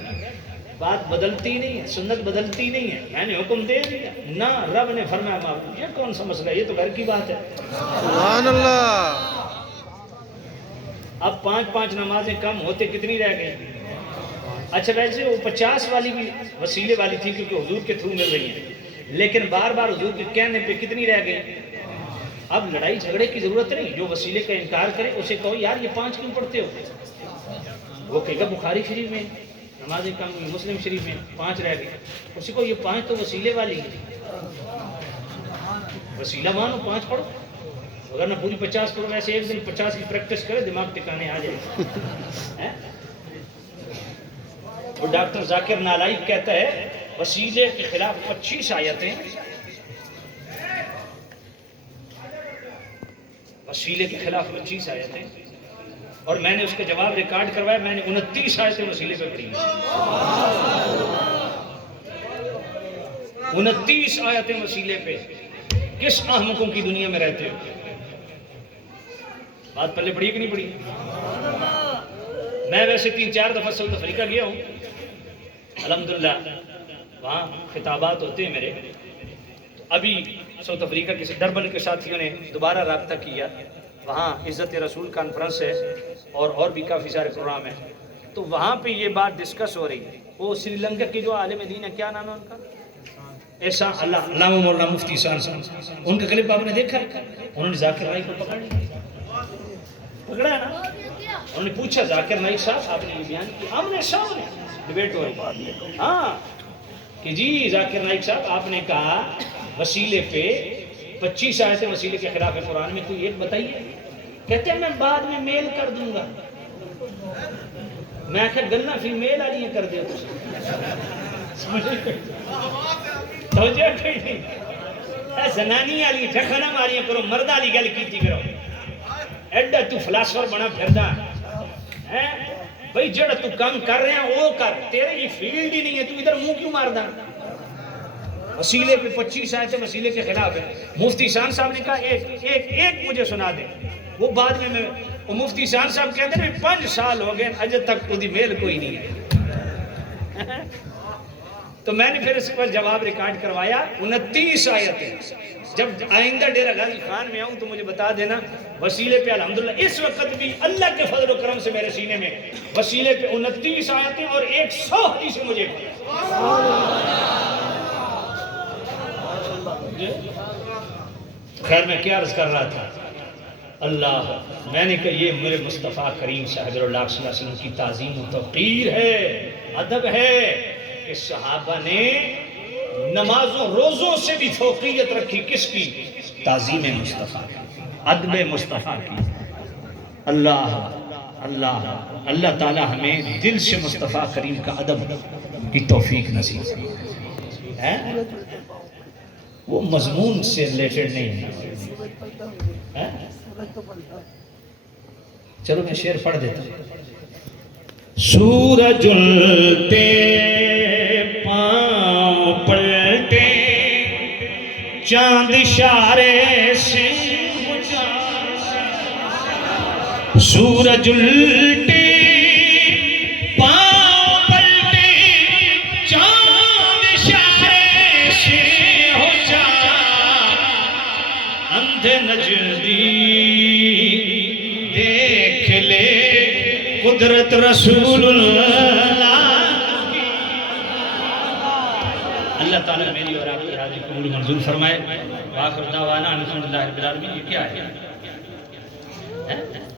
بات بدلتی نہیں ہے, سنت بدلتی نہیں ہے, میں نے حکم دے دیا نہ. رب نے فرمایا محبوب یہ کون سا مسئلہ ہے, یہ تو گھر کی بات ہے. سبحان اللہ. اب 5 نمازیں کم ہوتے کتنی رہ گئی؟ اچھا ویسے وہ 50 والی بھی وسیلے والی تھی کیونکہ حضور کے تھرو مل رہی ہیں, لیکن بار بار حضور کے کہنے پہ کتنی رہ گئی؟ اب لڑائی جھگڑے کی ضرورت نہیں, جو وسیلے کا انکار کرے اسے کہو یار یہ 5 کیوں پڑھتے ہو؟ وہ کہے گا بخاری شریف میں نمازیں کم ہوئی, مسلم شریف میں 5 رہ گئی. اسی کو یہ 5 تو وسیلے والی ہے, وسیلہ مانو 5 پڑھو, اگر نہ پوری 50 پڑھو. ویسے ایک دن 50 کی پریکٹس کرے دماغ ٹکانے آ جائے. وہ ڈاکٹر ذاکر نالائق کہتا ہے وسیلے کے خلاف 25 آیتیں، وسیلے کے خلاف 25 آیتیں، اور میں نے اس کا جواب ریکارڈ کروایا، میں نے 29 آیتیں وسیلے پہ پڑھی، 29 آیتیں وسیلے پہ۔ کس احمقوں کی دنیا میں رہتے ہو؟ بات پہلے پڑھی کہ نہیں پڑھی؟ میں ویسے 3-4 دفعہ ساؤتھ افریقہ گیا ہوں، الحمدللہ وہاں خطابات ہوتے ہیں میرے۔ ابھی ساؤتھ افریقہ کے ڈربن کے ساتھیوں نے دوبارہ رابطہ کیا، وہاں عزت رسول کانفرنس ہے اور بھی کافی سارے پروگرام ہیں، تو وہاں پہ یہ بات ڈسکس ہو رہی ہے۔ وہ سری لنکا کے جو عالم دین ہے، کیا نام ہے ان کا؟ ایسا علامہ مولانا مفتی احسان صاحب، ان کا کلپ آپ نے دیکھا ہے؟ انہوں نے ذاکر نائک کو پکڑا ہے نا؟ انہوں نے پوچھا ذاکر نائک صاحب آپ نے یہ بیان کیا، آمنے سامنے ڈیبیٹ ہو رہی، ہاں کہ جی ذاکر نائک صاحب آپ نے کہا وسیلے پہ 25 آیتیں وسیلے کے خلاف ہے قرآن میں، کوئی ایک بتائیے۔ کہتے ہیں میں بعد میں میل کر دوں گا۔ میں کہ گنا پھر میل آ رہی کر دے تو توجہ کوئی نہیں، زنانی والی ٹھکنا ماریاں کرو، مرد والی گل کیتی کرو۔ ایڈا تو فلاسفر بنا پھردا ہے بھائی، جڑا تو کام کر رہے ہیں وہ کر، تیرے یہ فیلڈ ہی نہیں ہے، تو ادھر منہ کیوں ماردا؟ وسیلے پہ 25 آیتیں وسیلے کے خلاف ہے۔ مفتی احسان صاحب نے کہا ایک مجھے سنا دے، وہ بعد میں وہ مفتی احسان صاحب کہتے ہیں 5 سال ہو گئے اجے تک کوئی میل کوئی نہیں ہے۔ تو میں نے پھر اس پر جواب ریکارڈ کروایا 29 آیتیں۔ جب آئندہ ڈیرہ غازی خان میں آؤں تو مجھے بتا دینا۔ وسیلے پہ الحمدللہ اس وقت بھی اللہ کے فضل و کرم سے میرے سینے میں وسیلے پہ 29 آیتیں اور 100 حدیثیں مجھے۔ خیر میں کیا عرض کر رہا تھا، اللہ میں نے کہا یہ میرے مصطفیٰ کریم صاحب اللہ صلی اللہ علیہ وسلم کی تعظیم و توقیر ہے، ادب ہے کہ صحابہ نے نمازوں روزوں سے بھی فوقیت رکھی۔ کس کی؟ تعظیم مصطفیٰ، ادب مصطفیٰ کی۔ اللہ تعالی ہمیں دل سے مصطفیٰ کریم کا ادب کی توفیق نصیب ہے۔ وہ مضمون سے ریلیٹڈ نہیں ہے۔ چلو میں شعر پڑھ دیتا ہوں۔ سورج الٹے پاؤں پلٹے چاند اشارے سے، سورج الٹے پاؤں پلٹے چاند اشارے سے ہو جا، اندھے نجدی دیکھ لے قدرت رسول اللہ کی۔ اللہ تعالیٰ میری اور آپ کی حاضری قبول منظور فرمائے۔ وآخر دعوانا الحمدللہ رب العالمین۔ یہ کیا ہے؟